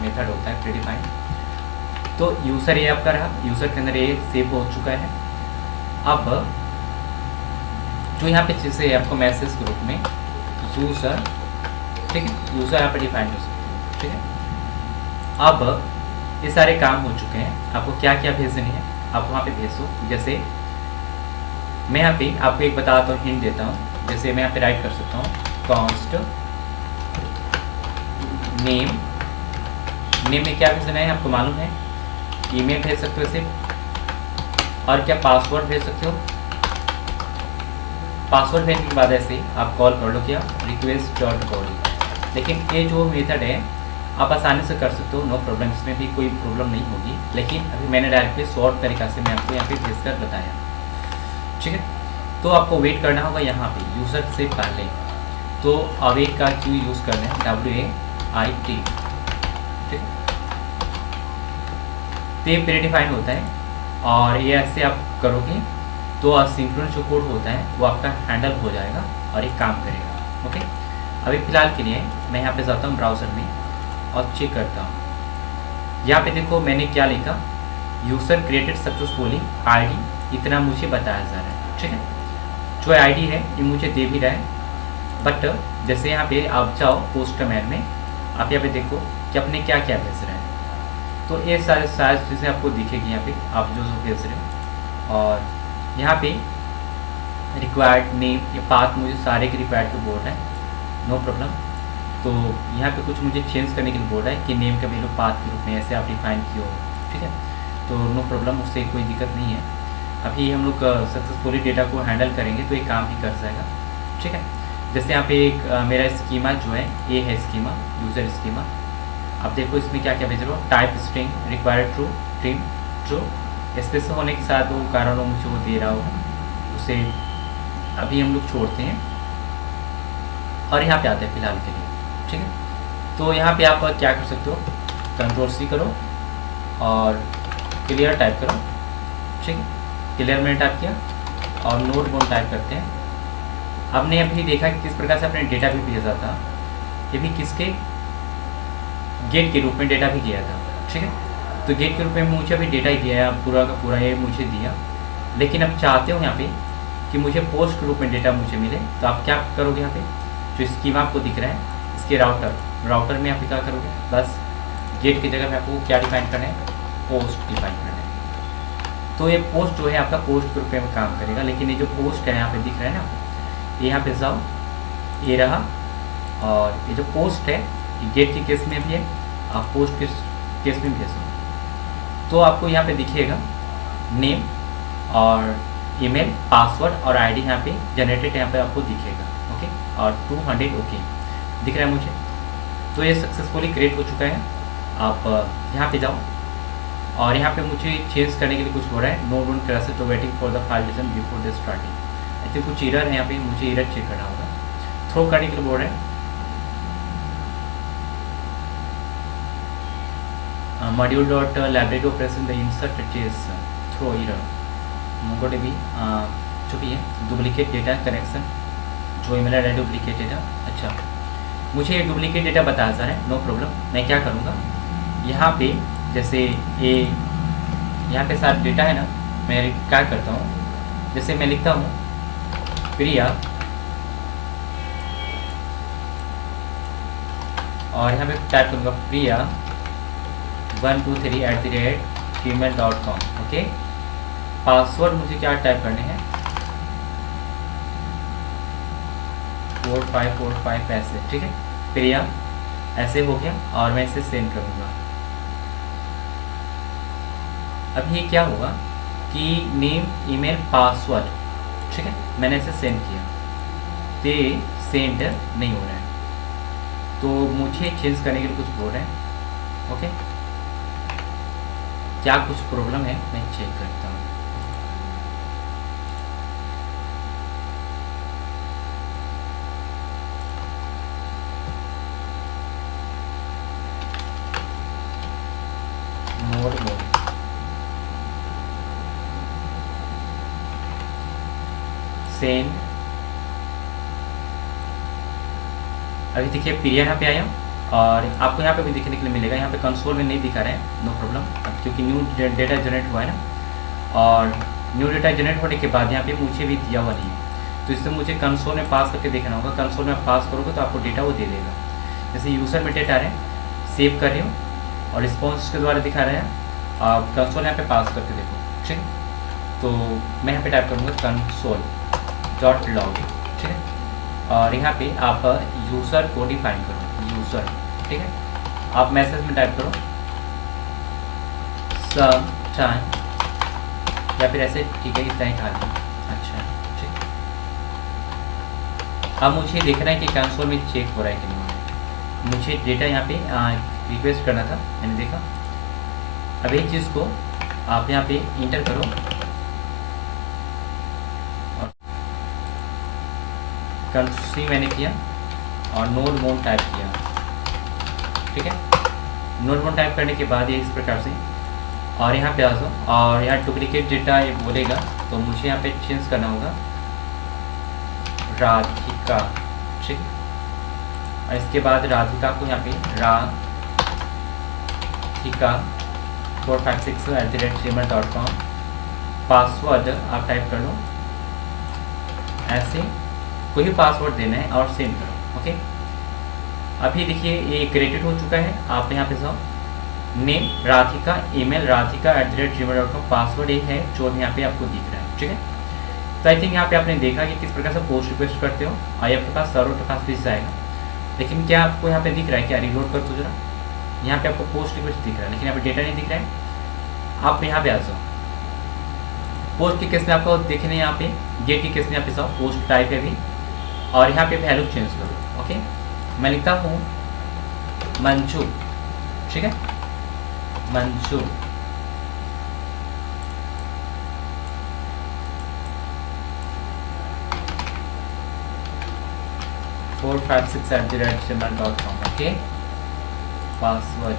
मेथड होता है प्रीडिफाइंड। तो यूज़र ये आपका रहा, यूज़र के अंदर ये सेव हो चुका है। अब जो यहाँ पे चीज़ें है आपको मैसेज के रूप में यूज़र, ठीक है, यूज़र यहाँ पर डिफाइन कर सकते हो, ठीक है। अब ये सारे काम हो चुके हैं, आपको क्या क्या भेजनी है आप वहाँ पे भेज दो। जैसे मैं यहाँ पे आपको एक बताता हूँ, हिंट देता हूँ। जैसे मैं यहाँ पे राइट कर सकता हूँ कॉन्स्ट नेम, नेम में क्या भेजना है आपको मालूम है, ईमेल भेज सकते हो सिर्फ, और क्या पासवर्ड भेज सकते हो। पासवर्ड भेजने के बाद ऐसे आप कॉल कर लो क्या, रिक्वेस्ट डॉट बॉडी। लेकिन ये जो मेथड है आप आसानी से कर सकते हो, नो प्रॉब्लम, इसमें भी कोई प्रॉब्लम नहीं होगी। लेकिन अभी मैंने डायरेक्टली शॉर्ट तरीका से मैं आपको यहाँ पे भेज कर बताया, ठीक है। तो आपको वेट करना होगा यहाँ पे यूज़र से पहले, तो अवेट का क्यू यूज़ करना है, WAIT, ठीक है। तो ये प्रीडिफाइन होता है और ये ऐसे आप करोगे तो असिंक्रोनस जो कोड होता है वो आपका हैंडल हो जाएगा और ये काम करेगा, ओके। अभी फ़िलहाल के लिए मैं यहाँ पे जाता हूँ ब्राउज़र में और चेक करता हूँ। यहाँ पे देखो मैंने क्या लिखा, यूज़र क्रिएटेड सक्सेसफुली ID, इतना मुझे बताया जा रहा है, ठीक है। जो ID है ये मुझे दे भी रहा है, बट जैसे यहाँ पे आप जाओ पोस्ट कमेंट में, आप यहाँ पे देखो कि अपने क्या क्या भेज रहे हैं, तो ये सारी चीज़ें आपको दिखेगी यहाँ पे आप जो भेज रहे हो। और यहाँ पे रिक्वायर्ड नेम, ये पाथ मुझे सारे के रिक्वायर्ड को बोल रहा है, नो प्रॉब्लम। तो यहाँ पे कुछ मुझे चेंज करने के लिए बोल रहा है कि नेम का वैल्यू पाथ के रूप में ऐसे आप डिफाइन किए हो, ठीक है। तो नो प्रॉब्लम, उससे कोई दिक्कत नहीं है। अभी हम लोग सक्सेसफुली डेटा को हैंडल करेंगे तो ये काम ही कर जाएगा, ठीक है। जैसे यहाँ पे एक मेरा स्कीमा जो है ये है स्कीमा, यूज़र स्कीमा। आप देखो इसमें क्या क्या भेज रहा हो, type string required true trim true, special होने के साथ वो कारण हो मुझे वो दे रहा हो, उसे अभी हम लोग छोड़ते हैं और यहाँ पे आते हैं फिलहाल के लिए, ठीक है। तो यहाँ पे आप क्या कर सकते हो, Ctrl+C करो और क्लियर टाइप करो, ठीक है। क्लियर मैंने टाइप किया और नोट बोन टाइप करते हैं। आपने अभी देखा कि किस प्रकार से अपने डेटा भी भेजा था, ये भी किसके गेट के रूप में डेटा भी गया था, ठीक है। तो गेट के रूप में मुझे अभी डेटा ही दिया है, पूरा का पूरा ये मुझे दिया, लेकिन अब चाहते हो यहाँ पे कि मुझे पोस्ट के रूप में डेटा मुझे मिले, तो आप क्या करोगे, यहाँ पे जो स्कीमा आपको दिख रहा है इसके राउटर में आप क्या करोगे, बस गेट की जगह में आपको क्या डिफाइन करना है, पोस्ट डिफाइन करना है। तो ये पोस्ट जो है आपका पोस्ट के रूप में काम करेगा, लेकिन ये जो पोस्ट है यहाँ पे दिख रहा है ना, ये यहाँ पे जाओ, ये रहा, और ये जो पोस्ट है ये गेट के केस में भी है, आप पोस्ट के केस में भी भेजो। तो आपको यहाँ पे दिखेगा नेम और ईमेल, पासवर्ड और आईडी यहाँ पे जनरेटेड यहाँ पे आपको दिखेगा, ओके। और 200 ओके दिख रहा है मुझे। तो ये सक्सेसफुली क्रिएट हो चुका है। आप यहाँ पे जाओ और यहाँ पे मुझे चेंज करने के लिए कुछ हो रहा है, no don't crash to waiting for the file description before the starting. ऐसे कुछ एरर है यहाँ पे, मुझे एरर चेक करना होगा। थ्रो करने के लिए बोल रहे हैं module dot library operation the insert chase throw error MongoDB जो भी है डुप्लीकेट डेटा कनेक्शन, जो ईमेल आईडी डुप्लीकेट डेटा। अच्छा, मुझे ये डुप्लीकेट डेटा बताया जा रहा है, नो प्रॉब्लम। मैं क्या करूँगा, यहाँ पे जैसे ये यहाँ पे सारा डेटा है ना, मैं क्या करता हूँ, जैसे मैं लिखता हूँ प्रिया और यहाँ पे टाइप करूँगा प्रिया 123@gmail.com, ओके। पासवर्ड मुझे क्या टाइप करने हैं, 4545 ऐसे, ठीक है। प्रिया ऐसे हो गया और मैं इसे सेंड करूँगा। अब ये क्या होगा कि नेम ईमेल पासवर्ड, ठीक है, मैंने इसे सेंड किया तो ये सेंड नहीं हो रहा है, तो मुझे चेंज करने के लिए कुछ बोल रहे हैं, ओके। क्या कुछ प्रॉब्लम है, मैं चेक करता हूँ। मोड सेंड, अभी देखिए प्रिया यहाँ पे आया और आपको यहाँ पे भी दिखने के लिए मिलेगा। यहाँ पे कंसोल में नहीं दिखा रहे हैं, नो प्रॉब्लम, क्योंकि न्यू डेटा जनरेट हुआ है ना, और न्यू डेटा जनरेट होने के बाद यहाँ पे मुझे भी दिया हुआ नहीं है, तो इससे मुझे कंसोल में पास करके देखना होगा। कंसोल में पास करोगे तो आपको डेटा वो दे देगा। जैसे यूज़र में डेटा आ रहे हैं, सेव कर रही हूँ और रिस्पॉन्स के द्वारा दिखा रहे हैं, आप कंसोल यहाँ पे पास करके देखो, ठीक है। तो मैं यहाँ पे टाइप करूँगा console.log, ठीक है, और यहाँ पे आप यूज़र को डिफाइन करो, यूज़र, ठीक है। आप मैसेज में टाइप करो सम टाइम, या फिर ऐसे, ठीक है, इतना ही खाली, अच्छा, ठीक। अब मुझे देखना है कि कंसोल में चेक हो रहा है कि नहीं हो रहा है। मुझे डेटा यहाँ पे रिक्वेस्ट करना था, मैंने देखा। अब एक चीज़ को आप यहाँ पे इंटर करो, कंट्री मैंने किया और नोड मोड टाइप किया, ठीक है। नोड मोड टाइप करने के बाद ये इस प्रकार से, और यहाँ पे आ जाओ और यहाँ डुप्लीकेट डेटा ये बोलेगा, तो मुझे यहाँ पे चेंज करना होगा राधिका, ठीक। और इसके बाद राधिका को यहाँ पे राधिका 456@gmail.com, पासवर्ड आप टाइप कर लो, ऐसे कोई भी पासवर्ड देना है और सेंड करो, ओके। अभी देखिए ये क्रिएटेड हो चुका है। आप यहाँ पे जाओ, नेम राधिका, ईमेल राधिका@gmail.com, पासवर्ड ये है जो यहाँ पे आपको दिख रहा है, ठीक है। तो आई थिंक यहाँ पे आपने देखा कि किस प्रकार से पोस्ट रिक्वेस्ट करते हो और ये आपके पास सर्वर के पास भेज जाएगा। लेकिन क्या आपको यहाँ पे दिख रहा है, क्या रिलोड कर तो जरा, यहाँ पे आपको पोस्ट रिक्वेस्ट दिख रहा है लेकिन यहाँ पे डेटा नहीं दिख रहा है। आप यहाँ पे आ जाओ, पोस्ट के केस में आपको देखने यहाँ पे, गेट के केस में यहाँ पे जाओ, पोस्ट टाइप है भी, और यहाँ पे वैल्यू चेंज करो। ओके, मैं लिखता हूँ मंजू, ठीक है, Manju. Four 456@gmail.com। Okay, password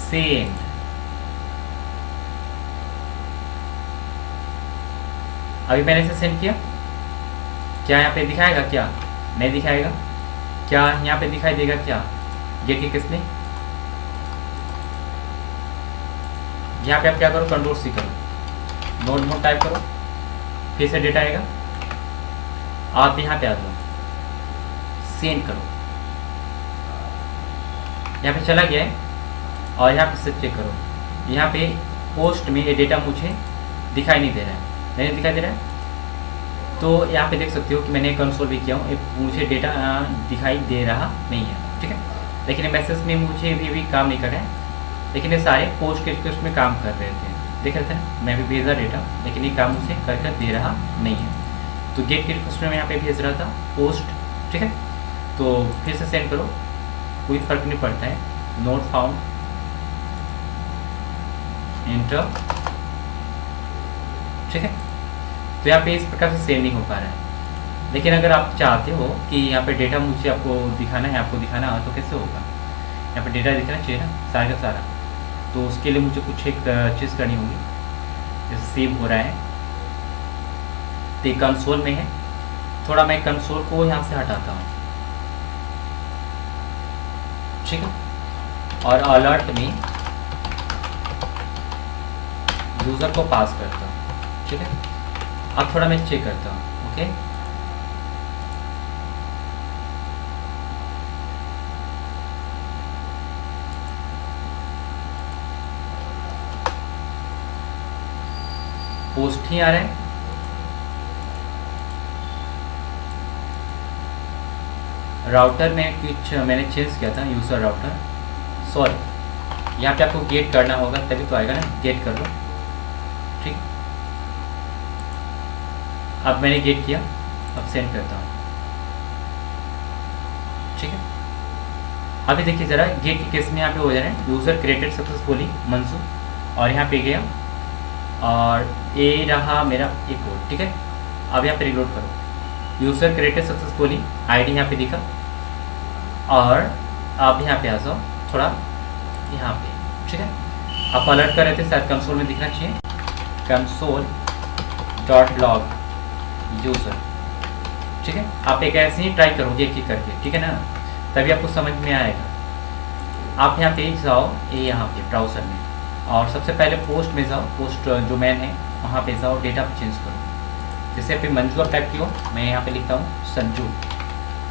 send. अभी मैंने इसे सेंड किया, क्या यहाँ पे दिखाएगा, क्या नहीं दिखाएगा, क्या यहाँ पे दिखाई देगा, क्या गेट के केस में। यहाँ पे आप क्या करो, कंट्रोल सी करो, नोट मोड टाइप करो, फिर से डेटा आएगा, आप यहाँ पे आ जाओ, सेंड करो, यहाँ पे चला गया है, और यहाँ पे से चेक करो, यहाँ पे पोस्ट में ये डेटा मुझे दिखाई नहीं दे रहा है, नहीं दिखाई दे रहा है। तो यहाँ पे देख सकते हो कि मैंने कंसोल भी किया हूँ, मुझे डेटा दिखाई दे रहा नहीं है, ठीक है। लेकिन मैसेज में मुझे भी काम नहीं कर रहा है, लेकिन ये सारे पोस्ट के रिक्वेस्ट में काम कर रहे थे, देख रहे थे, मैं भी भेजा डेटा, लेकिन ये काम मुझे कर दे रहा नहीं है। तो गेट के रिक्वेस्ट में मैं यहाँ पे भेज रहा था पोस्ट, ठीक है। तो फिर से सेंड करो, कोई फर्क नहीं पड़ता है, नोट फाउंड, एंटर, ठीक है। तो यहाँ पे इस प्रकार से सेंड नहीं हो पा रहा है। लेकिन अगर आप चाहते हो कि यहाँ पे डेटा मुझे आपको दिखाना है, आपको दिखाना है, तो कैसे होगा, यहाँ पे डेटा दिखना चाहिए ना सारा का सारा। तो उसके लिए मुझे कुछ एक चीज़ करनी होगी, जैसे सेव हो रहा है तो कंसोल में है, थोड़ा मैं कंसोल को यहाँ से हटाता हूँ, ठीक है, और अलर्ट में यूज़र को पास करता हूँ, ठीक है। अब थोड़ा मैं चेक करता हूँ, ओके। पोस्ट ही आ रहा है, राउटर में कुछ मैंने चेंज किया था, यूज़र राउटर, सॉरी, यहाँ पे आपको गेट करना होगा तभी तो आएगा ना, गेट कर लो, ठीक। अब मैंने गेट किया, अब सेंड करता हूँ, ठीक है। अभी देखिए ज़रा, गेट के केस में यहाँ पे हो जा रहा है, यूज़र क्रिएटेड सक्सेसफुली मंजू, और यहाँ पे गया और ये रहा मेरा एक कोड, ठीक है। अब यहाँ पे रिलोड करो, यूज़र क्रिएटेड सक्सेसफुली, आईडी यहाँ पे दिखा, और आप यहाँ पे आ जाओ थोड़ा यहाँ पे, ठीक है। आप अलर्ट कर रहे थे, शायद कंसोल में दिखना चाहिए, कंसोल डॉट लॉग यूज़र, ठीक है। आप एक ऐसे ही ट्राई करोगे एक करके, ठीक है ना, तभी आपको समझ में आएगा। आप यहाँ पे जाओ, ये यहाँ पे ब्राउज़र में, और सबसे पहले पोस्ट में जाओ, पोस्ट जो मैन है वहाँ पे जाओ, डेटा चेंज करो। जैसे पे मंजू आप टाइप किया, मैं यहाँ पे लिखता हूँ संजू,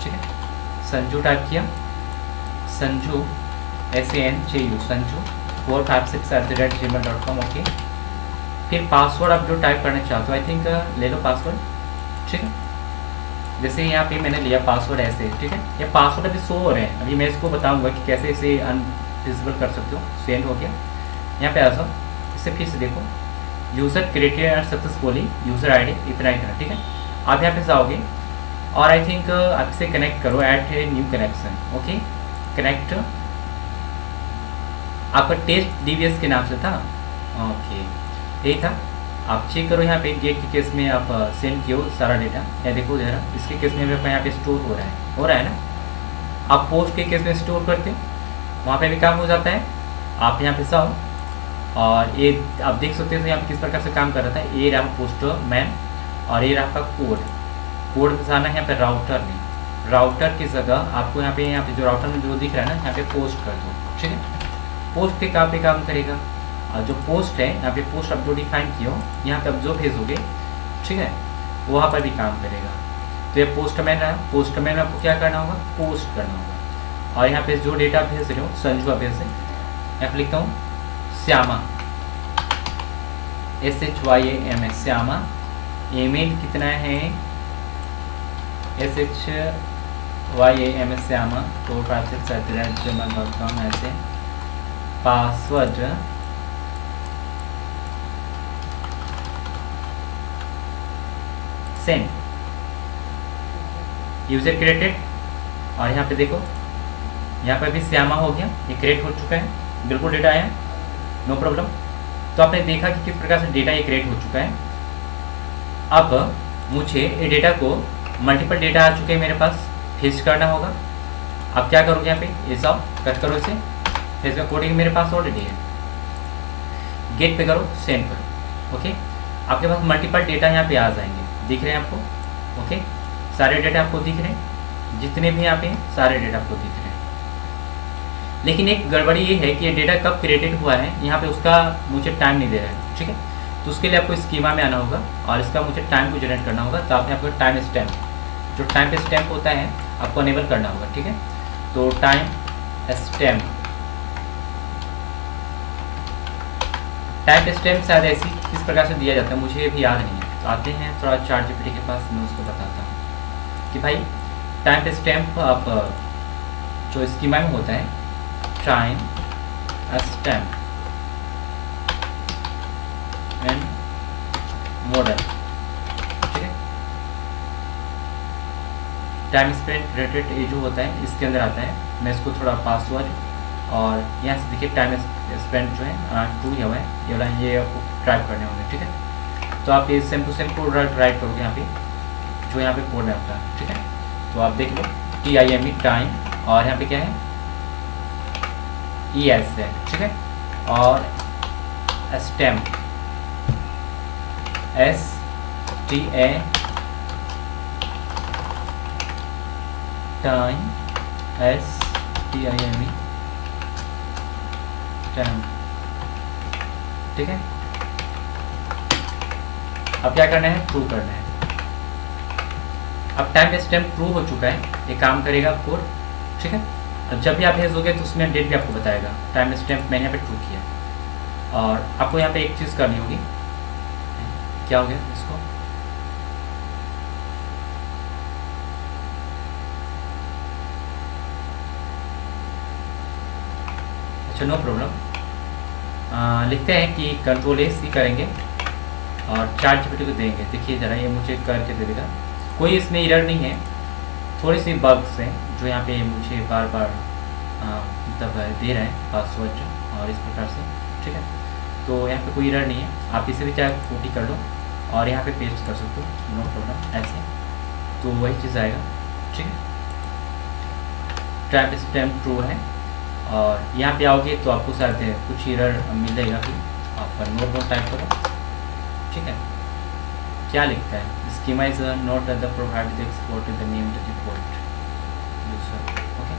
ठीक है, संजू टाइप किया, Sanju SANJU, Sanju 456@gmail.com, okay. फिर पासवर्ड आप जो टाइप करना चाहते हो, आई थिंक ले लो पासवर्ड, ठीक है। जैसे यहाँ पे मैंने लिया पासवर्ड ऐसे, ठीक है। ये पासवर्ड अभी शो हो रहे हैं, अभी मैं इसको बताऊंगा कि कैसे इसे अनविजिबल कर सकते हो। सेंड हो गया, यहाँ पे आ जाओ, इसे फिर से देखो, user created successfully, user ID इतना ही था, ठीक है। आप यहाँ पे जाओगे और आई थिंक आप इसे कनेक्ट करो, add a new connection, okay. Connect आपका टेस्ट DBS के नाम से था, ओके, यही था। आप चेक करो यहाँ पे, गेट के केस में आप सेंड किए हो सारा डेटा, या देखो जरा, इसके केस में आपका यहाँ पे स्टोर हो रहा है ना। आप पोस्ट के केस में स्टोर करते हो, वहाँ पे भी काम हो जाता है। आप यहाँ पे जाओ, और ये आप देख सकते हो यहाँ पे किस प्रकार से काम कर रहा था। ये रहा पोस्ट मैन, और ये रहा आपका कोड जाना है यहाँ पे राउटर में, राउटर की जगह आपको यहाँ पे जो राउटर में जो दिख रहा है ना, यहाँ पे पोस्ट कर दो, ठीक है। पोस्ट के काम पे काम करेगा, और जो पोस्ट है यहाँ पे, पोस्ट आप जो डिफाइन किए हो, यहाँ पे आप जो भेजोगे, ठीक है, वहाँ पर भी काम करेगा। तो ये पोस्टमैन है, पोस्टमैन में आपको क्या करना होगा, पोस्ट करना होगा। और यहाँ पे जो डेटा भेज रहे हो, संजू आप भेज रहे, यहाँ पे लिखता हूँ श्यामा, SHYAMA, श्यामा। ईमेल कितना है, SHYAMS श्यामा 456@gmail.com ऐसे पासवर्ड सेंड, यूजर क्रिएटेड। और यहाँ पे देखो, यहाँ पे भी श्यामा हो गया, ये क्रिएट हो चुका है, बिल्कुल डेटा आया, नो प्रॉब्लम। तो आपने देखा कि किस प्रकार से डेटा ये क्रिएट हो चुका है। अब मुझे ये डेटा को, मल्टीपल डेटा आ चुके हैं मेरे पास, फेच करना होगा। अब क्या करोगे, यहाँ पे ये सब कट करो इसे, फेच का कोडिंग मेरे पास ऑलरेडी है, गेट पे करो, सेंड करो। ओके, आपके पास मल्टीपल डेटा यहाँ पे आ जाएंगे, दिख रहे हैं आपको। ओके, सारे डेटा आपको दिख रहे हैं, जितने भी यहाँ पे सारे डेटा आपको दिख रहे हैं। लेकिन एक गड़बड़ी ये है कि ये डेटा कब क्रिएटेड हुआ है, यहाँ पे उसका मुझे टाइम नहीं दे रहा है। ठीक है, तो उसके लिए आपको स्कीमा में आना होगा और इसका मुझे टाइम को जनरेट करना होगा। तो आपने आपको टाइम स्टैम्प, जो टाइम पे स्टैम्प होता है, आपको अनेबल करना होगा। ठीक है, तो टाइम स्टैम्प, टाइम स्टैम्प शायद ऐसी किस प्रकार से दिया जाता है मुझे भी याद नहीं है। तो आते हैं थोड़ा ChatGPT के पास, मैं उसको बताता हूँ कि भाई टाइम स्टैम्प आप जो स्कीमा में होता है, टाइम स्टैम्प एंड मॉडल। ठीक है, टाइम स्पेंड रिलेटेड ये जो होता है इसके अंदर आता है। मैं इसको थोड़ा पासवर्ड और यहाँ से देखिए टाइम स्पेंड जो है 2 हुआ है, ये वाला ये आपको टाइप करने होंगे। ठीक है, तो आप ये same to same code write करोगे यहाँ पे, जो यहाँ पे कोड में आपका। ठीक है, तो आप देख लो TIME टाइम, और यहाँ पे क्या है ES है। ठीक है, और stamp STA time STIME time. ठीक है, अब क्या करना है, ट्रू करना है। अब टाइम स्टैम्प ट्रू हो चुका है, ये काम करेगा कोड। ठीक है, अब जब भी आप भेजोगे तो उसमें डेट भी आपको बताएगा, टाइम स्टैम्प मैंने यहाँ पे ट्रू किया। और आपको यहाँ पे एक चीज़ करनी होगी, क्या हो गया इसको, अच्छा नो प्रॉब्लम, लिखते हैं कि Ctrl+C करेंगे और ChatGPT को देंगे। देखिए ज़रा, ये मुझे करके दे देगा, कोई इसमें एरर नहीं है, थोड़ी सी बग्स हैं जो यहाँ पे मुझे बार बार मतलब दे रहे हैं पासवर्ड और इस प्रकार से। ठीक है, तो यहाँ पे कोई एरर नहीं है, आप इसे भी चाहे कॉपी कर लो और यहाँ पे पेस्ट कर सकते हो, नो प्रॉब्लम, ऐसे तो वही चीज़ आएगा। ठीक है, टाइम स्टैम्प ट्रू है, और यहाँ पे आओगे तो आपको शायद कुछ एरर मिलेगा, फिर आप नोट टाइप करो। ठीक है, क्या लिखता है, schema is not the provided export the name the default user. Okay,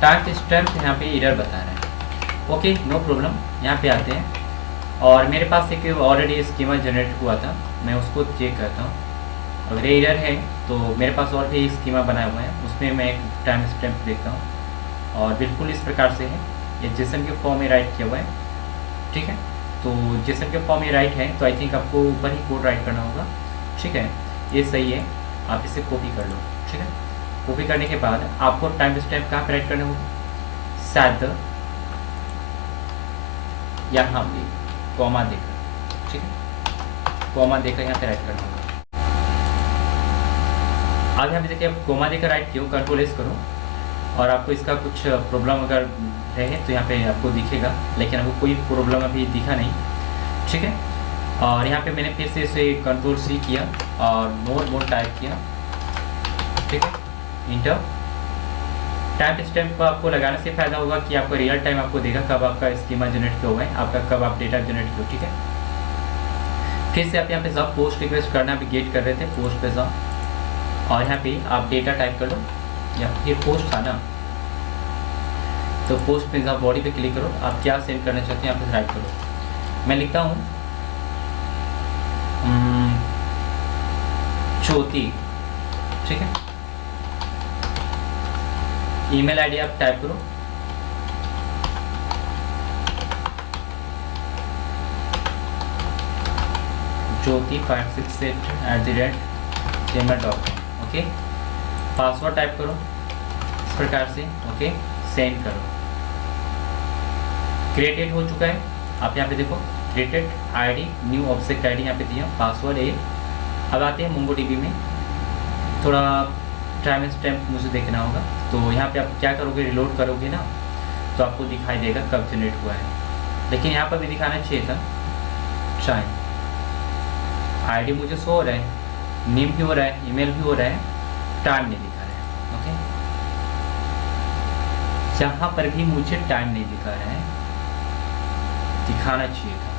time stamp यहाँ पे एरर बता रहे हैं। ओके, नो प्रॉब्लम, यहाँ पे आते हैं और मेरे पास एक ऑलरेडी स्कीमा जनरेट हुआ था, मैं उसको चेक करता हूँ। अगर ये एरर है तो मेरे पास और भी स्कीमा बनाया हुआ है, उसमें मैं एक टाइम स्टैम्प देखता हूँ और बिल्कुल इस प्रकार से है, ये जेसन के फॉर्म में राइट किया हुआ है। ठीक है, तो जेसन के फॉर्म में राइट है, तो आई थिंक आपको ऊपर ही कोड राइट करना होगा। ठीक है, ये सही है, आप इसे कॉपी कर लो। ठीक है, कॉपी करने के बाद आपको टाइम स्टैम्प कहाँ पे राइट करना होगा, शायद यहाँ पे कॉमा देकर। ठीक है, कॉमा देकर यहाँ पे राइट करना होगा। आज यहाँ पे देखिए आप कॉमा देकर राइट किया, Ctrl+S करो और आपको इसका कुछ प्रॉब्लम अगर रहे तो यहाँ पे आपको दिखेगा, लेकिन आपको कोई प्रॉब्लम अभी दिखा नहीं। ठीक है, और यहाँ पे मैंने फिर से इसे Ctrl+C किया और मोर टाइप किया। ठीक है, इंटर। टाइम स्टैम्प आपको लगाने से फ़ायदा होगा कि आपको रियल टाइम आपको देगा कब आपका स्कीमा जनरेट किया हुआ है, आपका कब आप डेटा जनरेट किया। ठीक है, फिर से आप यहाँ पे जाओ, पोस्ट रिक्वेस्ट करना अभी गेट कर रहे थे, पोस्ट पे जाओ और यहाँ पे आप डेटा टाइप कर लो, या फिर पोस्ट था ना, तो पोस्ट पे जाओ, बॉडी पे क्लिक करो, आप क्या सेंड करना चाहते हैं यहाँ पे राइट करो। मैं लिखता हूँ ज्योति। ठीक है, ईमेल आईडी आप टाइप करो, jyoti568@gmail.com। ओके, पासवर्ड टाइप करो इस प्रकार से। ओके, सेंड करो। क्रिएटेड हो चुका है। आप यहाँ पे देखो, created ID, new object ID यहाँ पे दिया, पासवर्ड ए। अब आते हैं मोंगोडीबी में। थोड़ा टाइम स्टैम्प मुझे देखना होगा, तो यहाँ पे आप क्या करोगे, रिलोड करोगे ना, तो आपको दिखाई देगा कब जनरेट हुआ है। लेकिन यहाँ पर भी दिखाना चाहिए था शायद। आईडी मुझे शो हो रहा है, नेम भी हो रहा है, ईमेल भी हो रहा है, टाइम नहीं दिखा रहा है। ओके, यहाँ पर भी मुझे टाइम नहीं दिखा रहा है, दिखाना चाहिए था।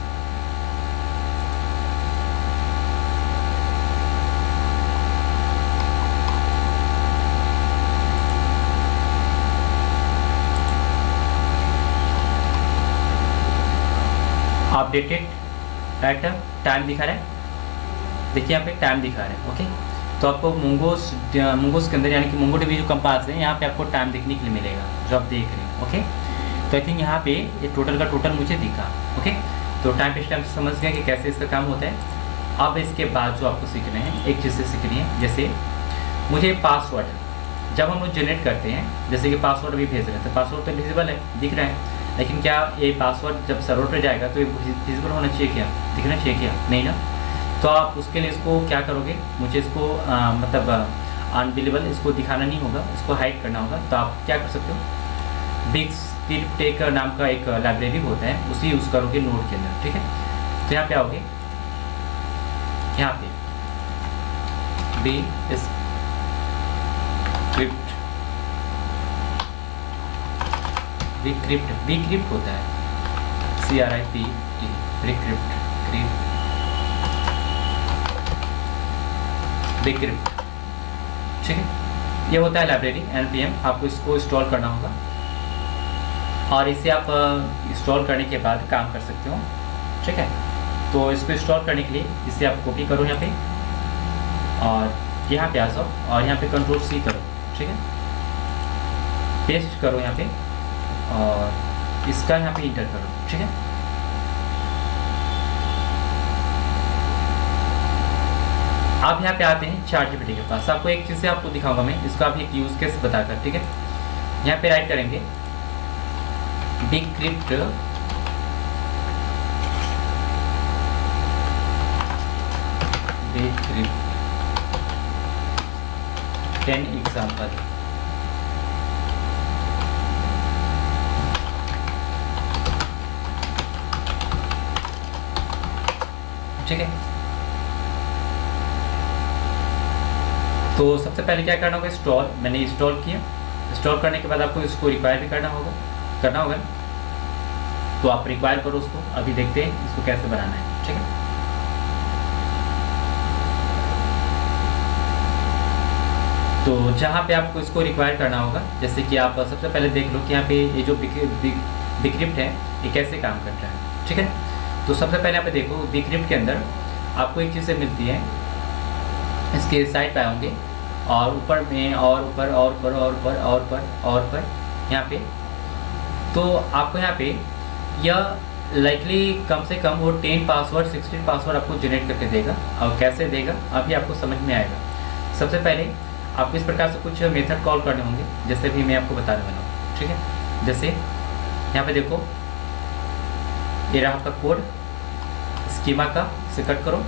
अपडेटेड डाटा टाइम दिखा रहा है, देखिए यहाँ पे टाइम दिखा रहा है। ओके, तो आपको मोंगोस के अंदर यानी कि मोंगोडीबी जो कंपास है, यहाँ पे आपको टाइम देखने के लिए मिलेगा जो आप देख रहे हैं। ओके, तो आई थिंक यहाँ पे ये टोटल का टोटल मुझे दिखा। ओके, तो टाइम पे टाइम समझ गए कि कैसे इसका काम होता है। अब इसके बाद जो आपको सीखना है, एक चीज़ से सीखनी है, जैसे मुझे पासवर्ड जब हम लोग जनरेट करते हैं, जैसे कि पासवर्ड भी भेज रहे हैं, तो पासवर्ड तो विजिबल है, दिख रहा है, लेकिन क्या ये पासवर्ड जब सर्वर पर जाएगा तो ये विजिबल होना चाहिए क्या, दिखना चाहिए क्या, नहीं ना। तो आप उसके लिए इसको क्या करोगे, मुझे इसको मतलब अनविजिबल इसको दिखाना नहीं होगा, इसको हाइड करना होगा। तो आप क्या कर सकते हो, बिग स्क्रिप्ट एक नाम का एक लाइब्रेरी होता है, उसी यूज़ करोगे नोड के अंदर। ठीक है, तो यहाँ पे आओगे, यहाँ पे बिक्रिप्ट होता है, CRIPT, बिक्रिप्ट। ठीक है, ये होता है लाइब्रेरी npm, आपको इसको इंस्टॉल करना होगा और इसे आप इंस्टॉल करने के बाद काम कर सकते हो। ठीक है, तो इसको इंस्टॉल करने के लिए इसे आप कॉपी करो यहाँ पे और यहाँ पे आ जाओ और यहाँ पे Ctrl+C करो। ठीक है, पेस्ट करो यहाँ पे और इसका यहाँ पे इंटर करो। ठीक है, आप यहाँ पे आते हैं ChatGPT के पास। आपको एक चीज़ से आपको दिखाऊंगा मैं, इसका आप एक यूज़ केस बताकर। ठीक है, यहाँ पे राइट करेंगे बिक्रिप्ट बिक्रिप्ट 10 एग्जाम्पल। ठीक है, तो सबसे पहले क्या करना होगा, इंस्टॉल। मैंने इंस्टॉल किया, इंस्टॉल करने के बाद आपको इसको रिक्वायर भी करना होगा ना, तो आप रिक्वायर करो उसको। अभी देखते हैं इसको कैसे बनाना है। ठीक है, तो जहाँ पे आपको इसको रिक्वायर करना होगा, जैसे कि आप सबसे पहले देख लो कि यहाँ पे ये जो बिक्रिप्ट है ये कैसे काम करता है। ठीक है, तो सबसे पहले यहाँ पे देखो, बिक्रिप्ट के अंदर आपको एक चीज़ मिलती है, इसके साइड पे आओगे और ऊपर में और ऊपर और ऊपर और ऊपर और ऊपर और ऊपर यहाँ पे, तो आपको यहाँ पे यह लाइकली कम से कम वो 10 पासवर्ड 16 पासवर्ड आपको जनरेट करके देगा। और कैसे देगा अभी आपको समझ में आएगा। सबसे पहले आपको इस प्रकार से कुछ मेथड कॉल करने होंगे, जैसे भी मैं आपको बताने वाला हूँ। ठीक है, जैसे यहाँ पे देखो, ये रहा आपका कोड स्कीमा का, इसे कट करो।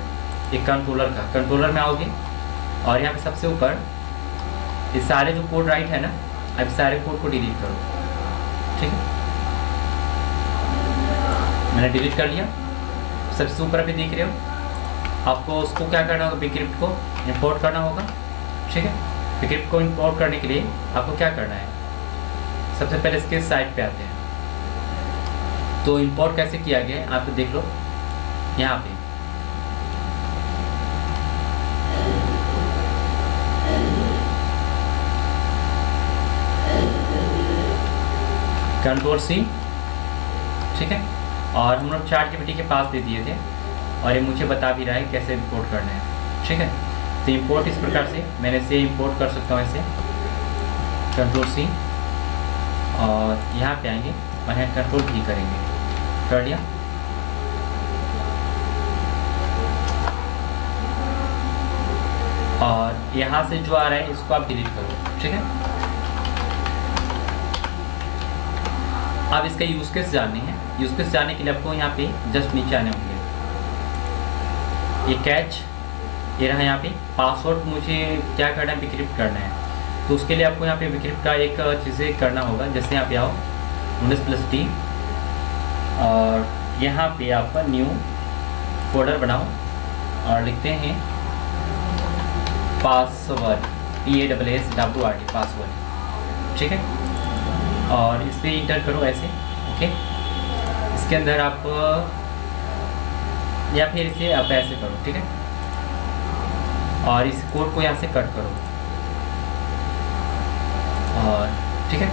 एक कंट्रोलर का, कंट्रोलर में आओगे और यहाँ पे सबसे ऊपर ये सारे जो कोड राइट है ना, अब सारे कोड को डिलीट करो। ठीक है, मैंने डिलीट कर लिया। सबसे ऊपर अभी देख रहे हो, आपको उसको क्या करना होगा, बिक्रिप्ट को इंपोर्ट करना होगा। ठीक है, बिक्रिप्ट को इंपोर्ट करने के लिए आपको क्या करना है, सबसे पहले इसके साइड पे आते हैं। तो इंपोर्ट कैसे किया गया है आप देख लो, यहाँ पे Ctrl+C। ठीक है, और हम लोग ChatGPT के पास दे दिए थे और ये मुझे बता भी रहा है कैसे इंपोर्ट करना है। ठीक है, तो इंपोर्ट इस प्रकार से मैंने इसे इंपोर्ट कर सकता हूँ, ऐसे Ctrl+C और यहाँ पे आएंगे और यहाँ कंट्रोल भी करेंगे, कर लिया। और यहाँ से जो आ रहा है इसको आप डिलीट करो, ठीक है। अब इसका यूज केस जाननी है। यूज केस जानने के लिए आपको यहाँ पे जस्ट नीचे आने होंगे, ये कैच, ये रहा यहाँ पे पासवर्ड, मुझे क्या करना है, डिक्रिप्ट करना है। तो उसके लिए आपको यहाँ पे डिक्रिप्ट का एक चीज़ें करना होगा। जैसे यहाँ पे आओ -+T और यहाँ पे आपका न्यू फोल्डर बनाओ और लिखते हैं पासवर्ड, PASSWORD पासवर्ड, ठीक है। और इस पर इंटर करो ऐसे, ओके। इसके अंदर आप या फिर इसे आप ऐसे करो, ठीक है। और इस कोड को यहाँ से कट करो और ठीक है,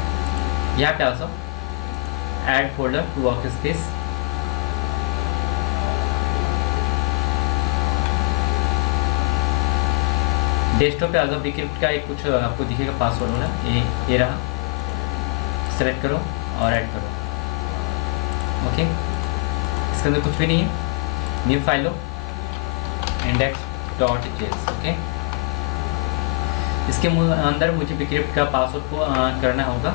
यहाँ पे आ जाओ, add folder to workspace, desktop पे आ जाओ। डिक्रिप्ट का एक कुछ आपको दिखेगा पासवर्ड वाला, ये रहा, सेलेक्ट करो और ऐड करो, ओके। इसके अंदर कुछ भी नहीं है, न्यू फाइल लो, index.js, ओके। इसके अंदर मुझे डिक्रिप्ट का पासवर्ड को करना होगा,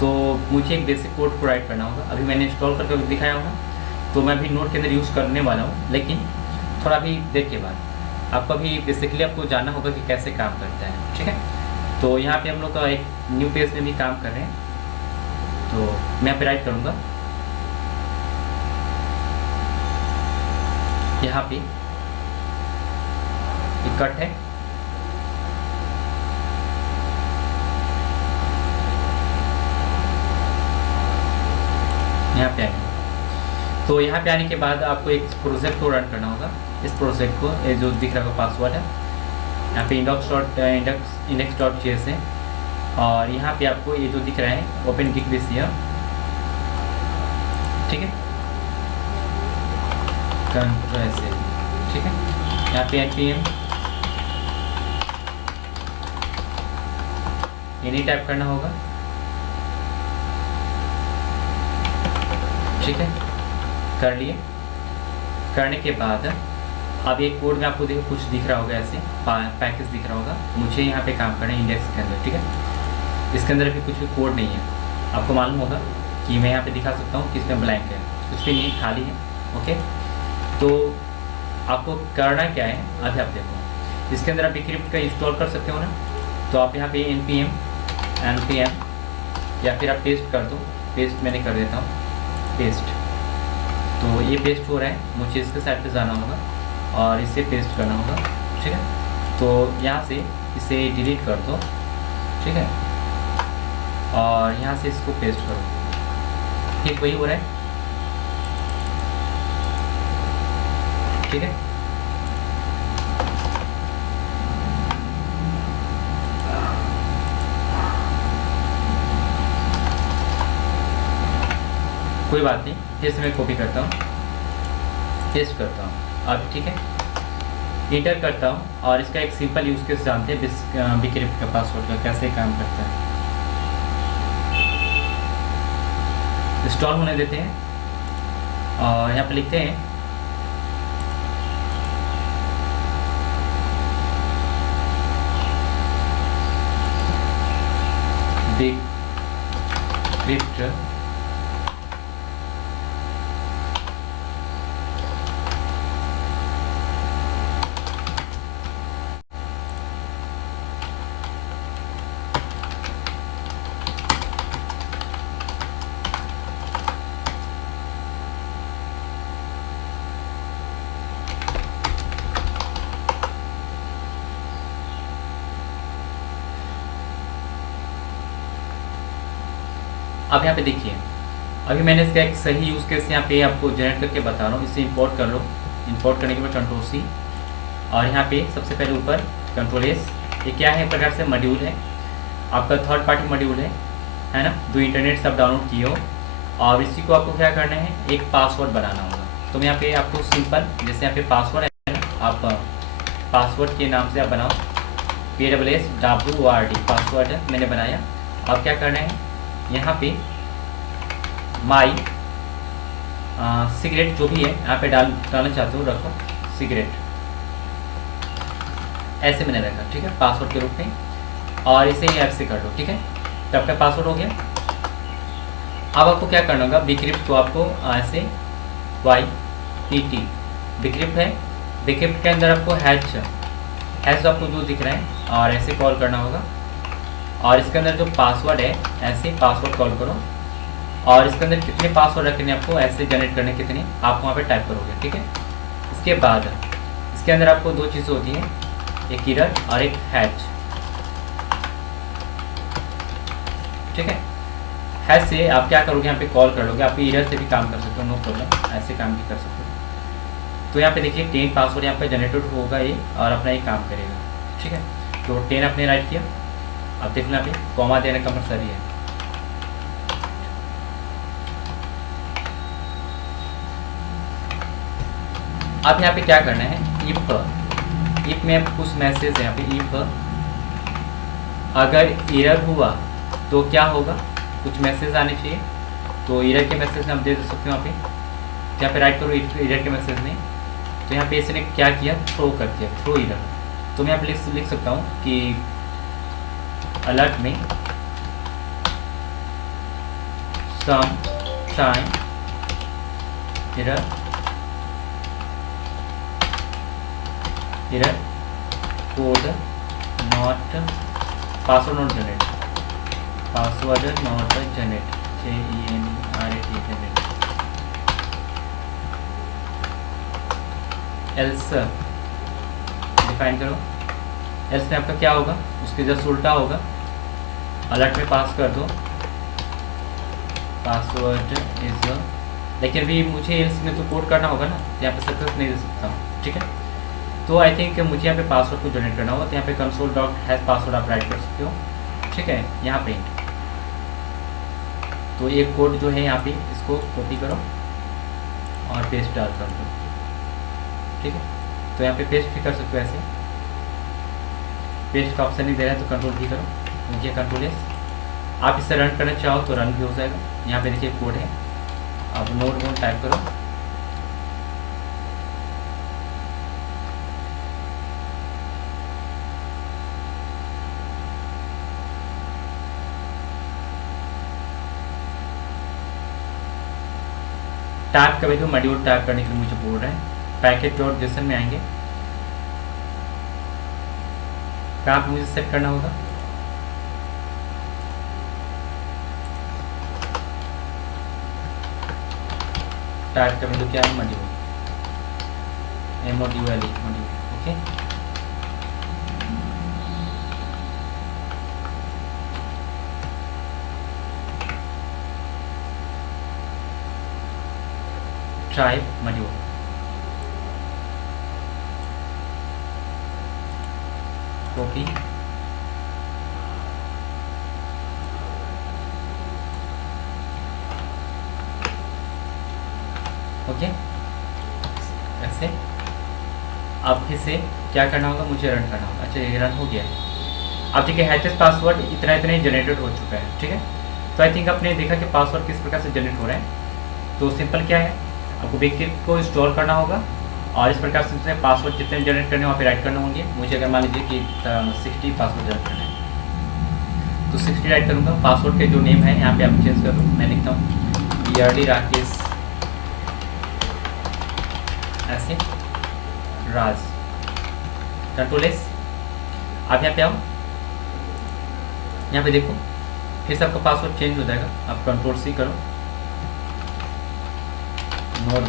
तो मुझे एक बेसिक कोड को राइट करना होगा। अभी मैंने इंस्टॉल करके दिखाया होगा, तो मैं अभी नोट के अंदर यूज़ करने वाला हूँ, लेकिन थोड़ा भी देर के बाद आपको अभी बेसिकली आपको जानना होगा कि कैसे काम करता है, ठीक है। तो यहाँ पे हम लोग का एक न्यू पेज में भी काम कर रहे हैं, तो मैं यहाँ पे राइट करूँगा, यहाँ पे एक कट है, यहाँ पे आएंगे। तो यहाँ पे आने के बाद आपको एक प्रोजेक्ट को रन करना होगा। इस प्रोजेक्ट को, ये जो दिख रहा है पासवर्ड है, यहाँ पे index.js है, और यहाँ पे आपको ये जो दिख रहा है ओपन गिग दिस हियर, ठीक है, ठीक है। यहाँ पे npm इन्हीं टाइप करना होगा, ठीक है, कर लिए। करने के बाद अब एक कोड में आपको देखो कुछ दिख रहा होगा, ऐसे पैकेज दिख रहा होगा, मुझे यहाँ पे काम करना है इंडेक्स के अंदर, ठीक है। इसके अंदर भी कुछ भी कोड नहीं है, आपको मालूम होगा कि मैं यहाँ पे दिखा सकता हूँ कि इसमें ब्लैंक है, कुछ भी नहीं, खाली है, ओके। तो आपको करना क्या है, अभी आप देखो, इसके अंदर आप डिक्रिप्ट का इंस्टॉल कर सकते हो ना, तो आप यहाँ पे npm या फिर आप पेस्ट कर दो, पेस्ट मैंने कर देता हूँ, पेस्ट। तो ये पेस्ट हो रहा है, मुझे इसके साइड पे जाना होगा और इसे पेस्ट करना होगा, ठीक है। तो यहाँ से इसे डिलीट कर दो, ठीक है, और यहाँ से इसको पेस्ट करो, ठीक वही हो रहा है, ठीक है। कोई बात नहीं, फिर से मैं कॉपी करता हूँ, पेस्ट करता हूँ, अब ठीक है, इंटर करता हूँ और इसका एक सिंपल यूज केस जानते हैं डिक्रिप्ट का पासवर्ड का कैसे काम करता है। इंस्टॉल होने देते हैं और यहाँ पे लिखते हैं डिक्रिप्ट अब यहाँ पे देखिए, अभी मैंने इसका एक सही यूज़ केस यहाँ पे आपको जनरेट करके बता रहा हूँ। इसे इंपोर्ट कर लो, इंपोर्ट करने के बाद Ctrl+C और यहाँ पे सबसे पहले ऊपर Ctrl+S। ये क्या है, एक प्रकार से मॉड्यूल है, आपका थर्ड पार्टी मॉड्यूल है ना, जो इंटरनेट से आप डाउनलोड किए हो, और इसी को आपको क्या करना है, एक पासवर्ड बनाना होगा। तो यहाँ पे आपको सिंपल, जैसे यहाँ पे पासवर्ड है ना, आप पासवर्ड के नाम से आप बनाओ, PASSWORD पासवर्ड मैंने बनाया। अब क्या करना है, यहाँ पे माई सिगरेट जो भी है यहाँ पे डालना चाहते हो रखो सिगरेट, ऐसे मैंने रखा, ठीक है, पासवर्ड के रूप में। और इसे ही ऐप से कर लो, ठीक है। तो आपका पासवर्ड हो गया। अब आपको क्या करना होगा, बिक्रिप्ट को आपको ऐसे YPT बिक्रिप्ट है, बिक्रिप्ट के अंदर आपको हैश आपको जो दिख रहा है और ऐसे कॉल करना होगा। और इसके अंदर जो पासवर्ड है ऐसे पासवर्ड कॉल करो, और इसके अंदर कितने पासवर्ड रखने आपको ऐसे जनरेट करने कितने आप वहाँ पे टाइप करोगे, ठीक है। इसके बाद इसके अंदर आपको दो चीज़ें होती हैं, एक इरर और एक हैश, ठीक है। हैश से आप क्या करोगे, यहाँ पे कॉल कर लोगे। आप इरर से भी काम कर सकते हो, नो प्रॉब्लम, ऐसे काम भी कर सकते हो। तो यहाँ पे देखिए 10 पासवर्ड यहाँ पे जनरेटेड होगा ये, और अपना ये काम करेगा, ठीक है। तो 10 आपने राइट किया। अब देखना यहाँ पे कॉमा देना कंपलसरी है। अब यहाँ पे क्या करना है, इफ में कुछ मैसेज है यहाँ पे, इफ अगर एरर हुआ तो क्या होगा, कुछ मैसेज आने चाहिए। तो एरर के मैसेज में आप दे सकते हो यहाँ पे, यहाँ पे राइट करो एरर के मैसेज में। तो यहाँ पे इसने क्या किया, थ्रो कर दिया, थ्रो एरर। तो मैं यहाँ पे लिख सकता हूँ कि अलर्ट में some time error code not password not generate, password not generate, JENERAT generate. Else define करो। एल्स में आपका क्या होगा, उसके जस्ट उल्टा होगा। अलर्ट में पास कर दो पासवर्ड इज, लेकिन भी मुझे एल्स में तो कोड करना होगा ना, यहाँ पे सक्सेस नहीं दे सकता हूँ, ठीक है। तो आई थिंक मुझे यहाँ पे पासवर्ड को जनरेट करना होगा। तो यहाँ पे console.has पासवर्ड आप राइट कर सकते हो, ठीक है। यहाँ पे तो एक कोड जो है यहाँ पे इसको कॉपी करो और पेस्ट डाल कर दो, ठीक है। तो यहाँ पे पेस्ट भी कर सकते हो ऐसे, पेस्ट का ऑप्शन नहीं दे रहा है तो कंट्रोल भी करो, नीचे कंट्रोल एस। आप इसे रन करना चाहो तो रन भी हो जाएगा। यहाँ पे देखिए कोड है, अब नोट टाइप करो, टाइप का वैल्यू मॉड्यूल टाइप करने के लिए मुझे बोल रहे हैं। पैकेज.json में आएंगे, कहाँ पे मुझे सेट करना होगा, टाइप का वैल्यू क्या है, module, MODULE module, okay. Type module, copy, okay, ऐसे। अब फिर से क्या करना होगा, मुझे रन करना होगा। अच्छा ये रन हो गया है। अब देखिए हैचेस पासवर्ड इतना जनरेटेड हो चुका है, ठीक है। तो आई थिंक आपने देखा कि पासवर्ड किस प्रकार से जनरेट हो रहा है। तो सिंपल क्या है, आपको बिक्रिप्ट को इंस्टॉल करना होगा और इस प्रकार से पासवर्ड जितने जनरेट करने वहाँ पे राइट करने होंगे। मुझे अगर मान लीजिए कि 60 पासवर्ड जनरेट करना है तो 60 राइट करूँगा। पासवर्ड के जो नेम है यहाँ पे आप चेंज कर दो, मैं लिखता हूँ ईयरली राकेश ऐसे राज, कंट्रोल एस। आप यहाँ पे आओ, यहाँ पे देखो फिर से आपका पासवर्ड चेंज हो जाएगा। आप कंट्रोल सी करो, नोट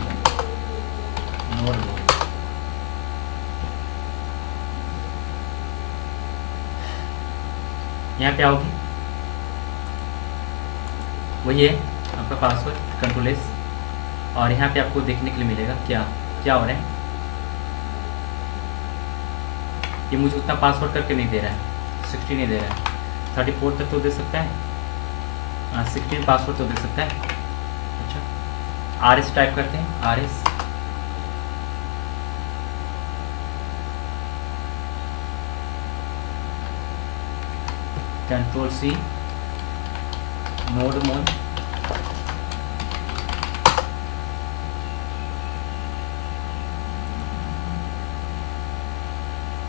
यहाँ पे आओगी, वही है आपका पासवर्ड, कंट्रोल एस। और यहाँ पे आपको देखने के लिए मिलेगा क्या क्या हो रहा है। ये मुझे उतना पासवर्ड करके नहीं दे रहा है, 60 नहीं दे रहा है, 34 तक तो दे सकता है, 16 पासवर्ड तो दे सकता है। अच्छा RS टाइप करते हैं, RS कंट्रोल C नोडमोन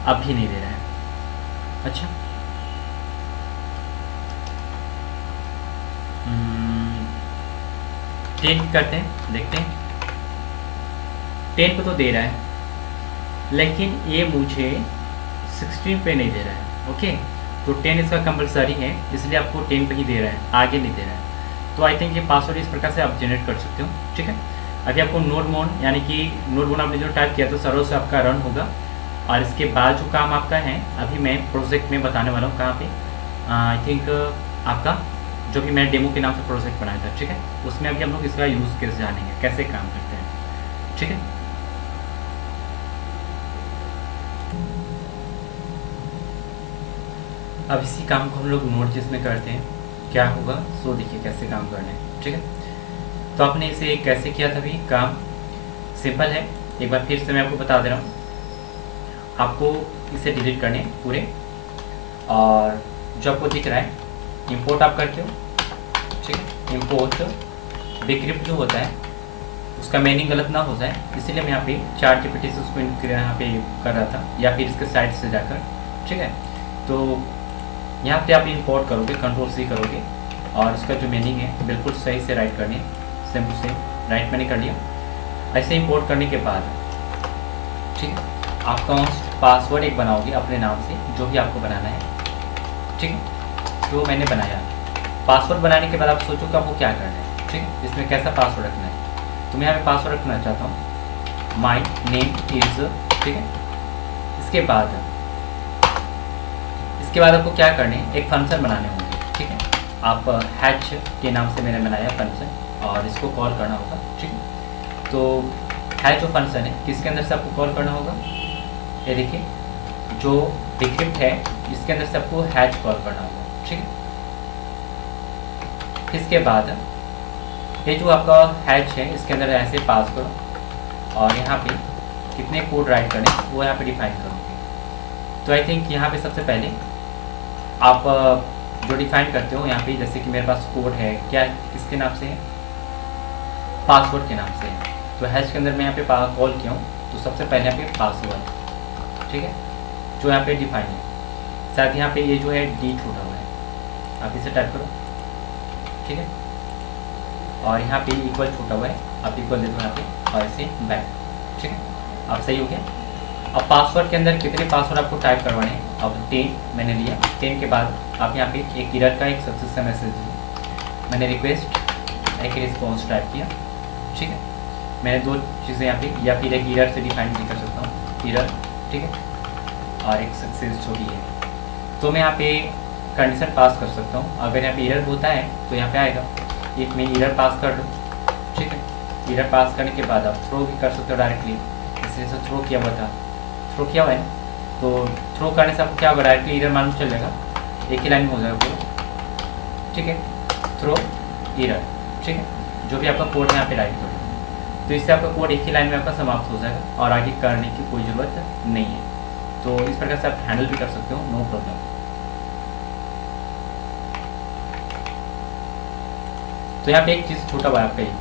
अब भी नहीं दे रहा है। अच्छा, 10 करते हैं, देखते हैं। 10 पे तो दे रहा है, लेकिन ये मुझे 16 पे नहीं दे रहा है। ओके, तो 10 इसका कंपलसरी है, इसलिए आपको 10 पे ही दे रहा है, आगे नहीं दे रहा है। तो आई थिंक ये पासवर्ड इस प्रकार से आप जनरेट कर सकते हो। ठीक है, अभी आपको नोडमोन यानी कि नोडमोन आपने जो टाइप किया तो सर्वर से आपका रन होगा, और इसके बाद जो काम आपका है अभी मैं प्रोजेक्ट में बताने वाला हूँ कहाँ पे। आई थिंक आपका जो भी मैं डेमो के नाम से प्रोजेक्ट बनाया था, ठीक है, उसमें अभी हम लोग इसका यूज़ कैसे जानेंगे, कैसे काम करते हैं। ठीक है, अब इसी काम को हम लोग नोड.js में करते हैं, क्या होगा सो देखिए कैसे काम करना है। ठीक है, तो आपने इसे कैसे किया था अभी काम सिंपल है, एक बार फिर से मैं आपको बता दे रहा हूँ। आपको इसे डिलीट करने पूरे, और जो आपको दिख रहा है इंपोर्ट आप करते हो। ठीक है, इंपोर्ट डिक्रिप्ट जो होता है उसका मीनिंग गलत ना हो जाए, इसीलिए मैं यहाँ पे ChatGPT से उसको यहाँ पे कर रहा था, या फिर इसके साइट से जाकर। ठीक है, तो यहाँ पे आप इंपोर्ट करोगे, Ctrl+C करोगे, और इसका जो मीनिंग है बिल्कुल सही से राइट करनी है, सेम टू सेम राइट मैंने कर लिया। ऐसे इंपोर्ट करने के बाद ठीक है, आप पासवर्ड एक बनाओगे अपने नाम से, जो भी आपको बनाना है। ठीक है, तो मैंने बनाया। पासवर्ड बनाने के बाद आप सोचो कि आपको क्या करना है। ठीक है, इसमें कैसा पासवर्ड रखना है, तो मैं यहाँ पे पासवर्ड रखना चाहता हूँ माई नेम इज़। ठीक है, इसके बाद आपको क्या करने है, एक फंक्शन बनाने होंगे। ठीक है, आप हैच के नाम से मैंने बनाया फंक्शन, और इसको कॉल करना होगा। ठीक है, तो हैच जो फंक्शन है किसके अंदर से आपको कॉल करना होगा, ये देखिए जो डिक्रिप्ट है इसके अंदर से आपको हैच कॉल करना होगा। ठीक है, इसके बाद ये जो आपका हैच है इसके अंदर ऐसे पास करो, और यहाँ पे कितने कोड राइट करने वो यहाँ पे डिफाइन करोगे। तो आई थिंक यहाँ पे सबसे पहले आप जो डिफाइन करते हो यहाँ पे, जैसे कि मेरे पास कोड है, क्या किसके नाम से है, पासवर्ड के नाम से है। तो हैश के अंदर मैं यहाँ पे कॉल किया हूँ, तो सबसे पहले यहाँ पे पासवर्ड। ठीक है, जो यहाँ पे डिफाइन है, साथ यहाँ पे ये जो है डी छूटा हुआ है, आप इसे टाइप करो। ठीक है, और यहाँ पे इक्वल छूटा हुआ है, आप इक्वल दे दो यहाँ पे, और ऐसे बैक। ठीक है, अब सही हो गया। अब पासवर्ड के अंदर कितने पासवर्ड आपको टाइप करवाने हैं, अब 10 मैंने लिया। 10 के बाद आप यहाँ पे एक एरर का एक सक्सेस का मैसेज दिया, मैंने रिक्वेस्ट एक रिस्पॉन्स टाइप किया। ठीक है, मैंने दो चीज़ें यहाँ पे, या फिर एक एरर से डिफाइन भी कर सकता हूँ एरर। ठीक है, और एक सक्सेस जो भी है, तो मैं यहाँ पे कंडीशन पास कर सकता हूँ। अगर यहाँ पे एरर होता है तो यहाँ पे आएगा, एक मैं एरर पास कर दूँ। ठीक है, एरर पास करने के बाद आप थ्रो भी कर सकते हो डायरेक्टली, जैसे थ्रो किया हुआ था, थ्रो किया हुआ है, तो थ्रो करने से आपको क्या होगा, डायरेक्टली एरर मालूम चल जाएगा, एक ही लाइन में हो जाएगा पूरा। ठीक है, थ्रो एरर। ठीक है, जो भी आपका कोड है यहाँ पे राइट करो, तो इससे आपका कोड एक ही लाइन में आपका समाप्त हो जाएगा, और आगे करने की कोई ज़रूरत नहीं है। तो इस प्रकार से आप हैंडल भी कर सकते हो, नो प्रॉब्लम। तो यहाँ पे एक चीज़ छूटा हुआ है आपका एक।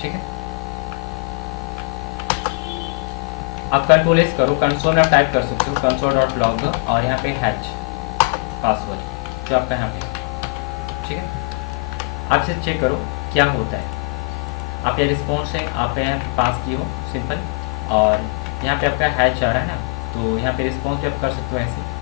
ठीक है, आप Ctrl+S करो, कंसोल में आप टाइप कर सकते हो console.log, और यहाँ पे हैच पासवर्ड जो आपका यहाँ पे। ठीक है, आप इसे चेक करो क्या होता है। आप ये रिस्पॉन्स है आप यहाँ पे पास किए हो सिंपल, और यहाँ पे आपका हैच आ रहा है ना, तो यहाँ पे रिस्पॉन्स भी आप कर सकते हो ऐसे।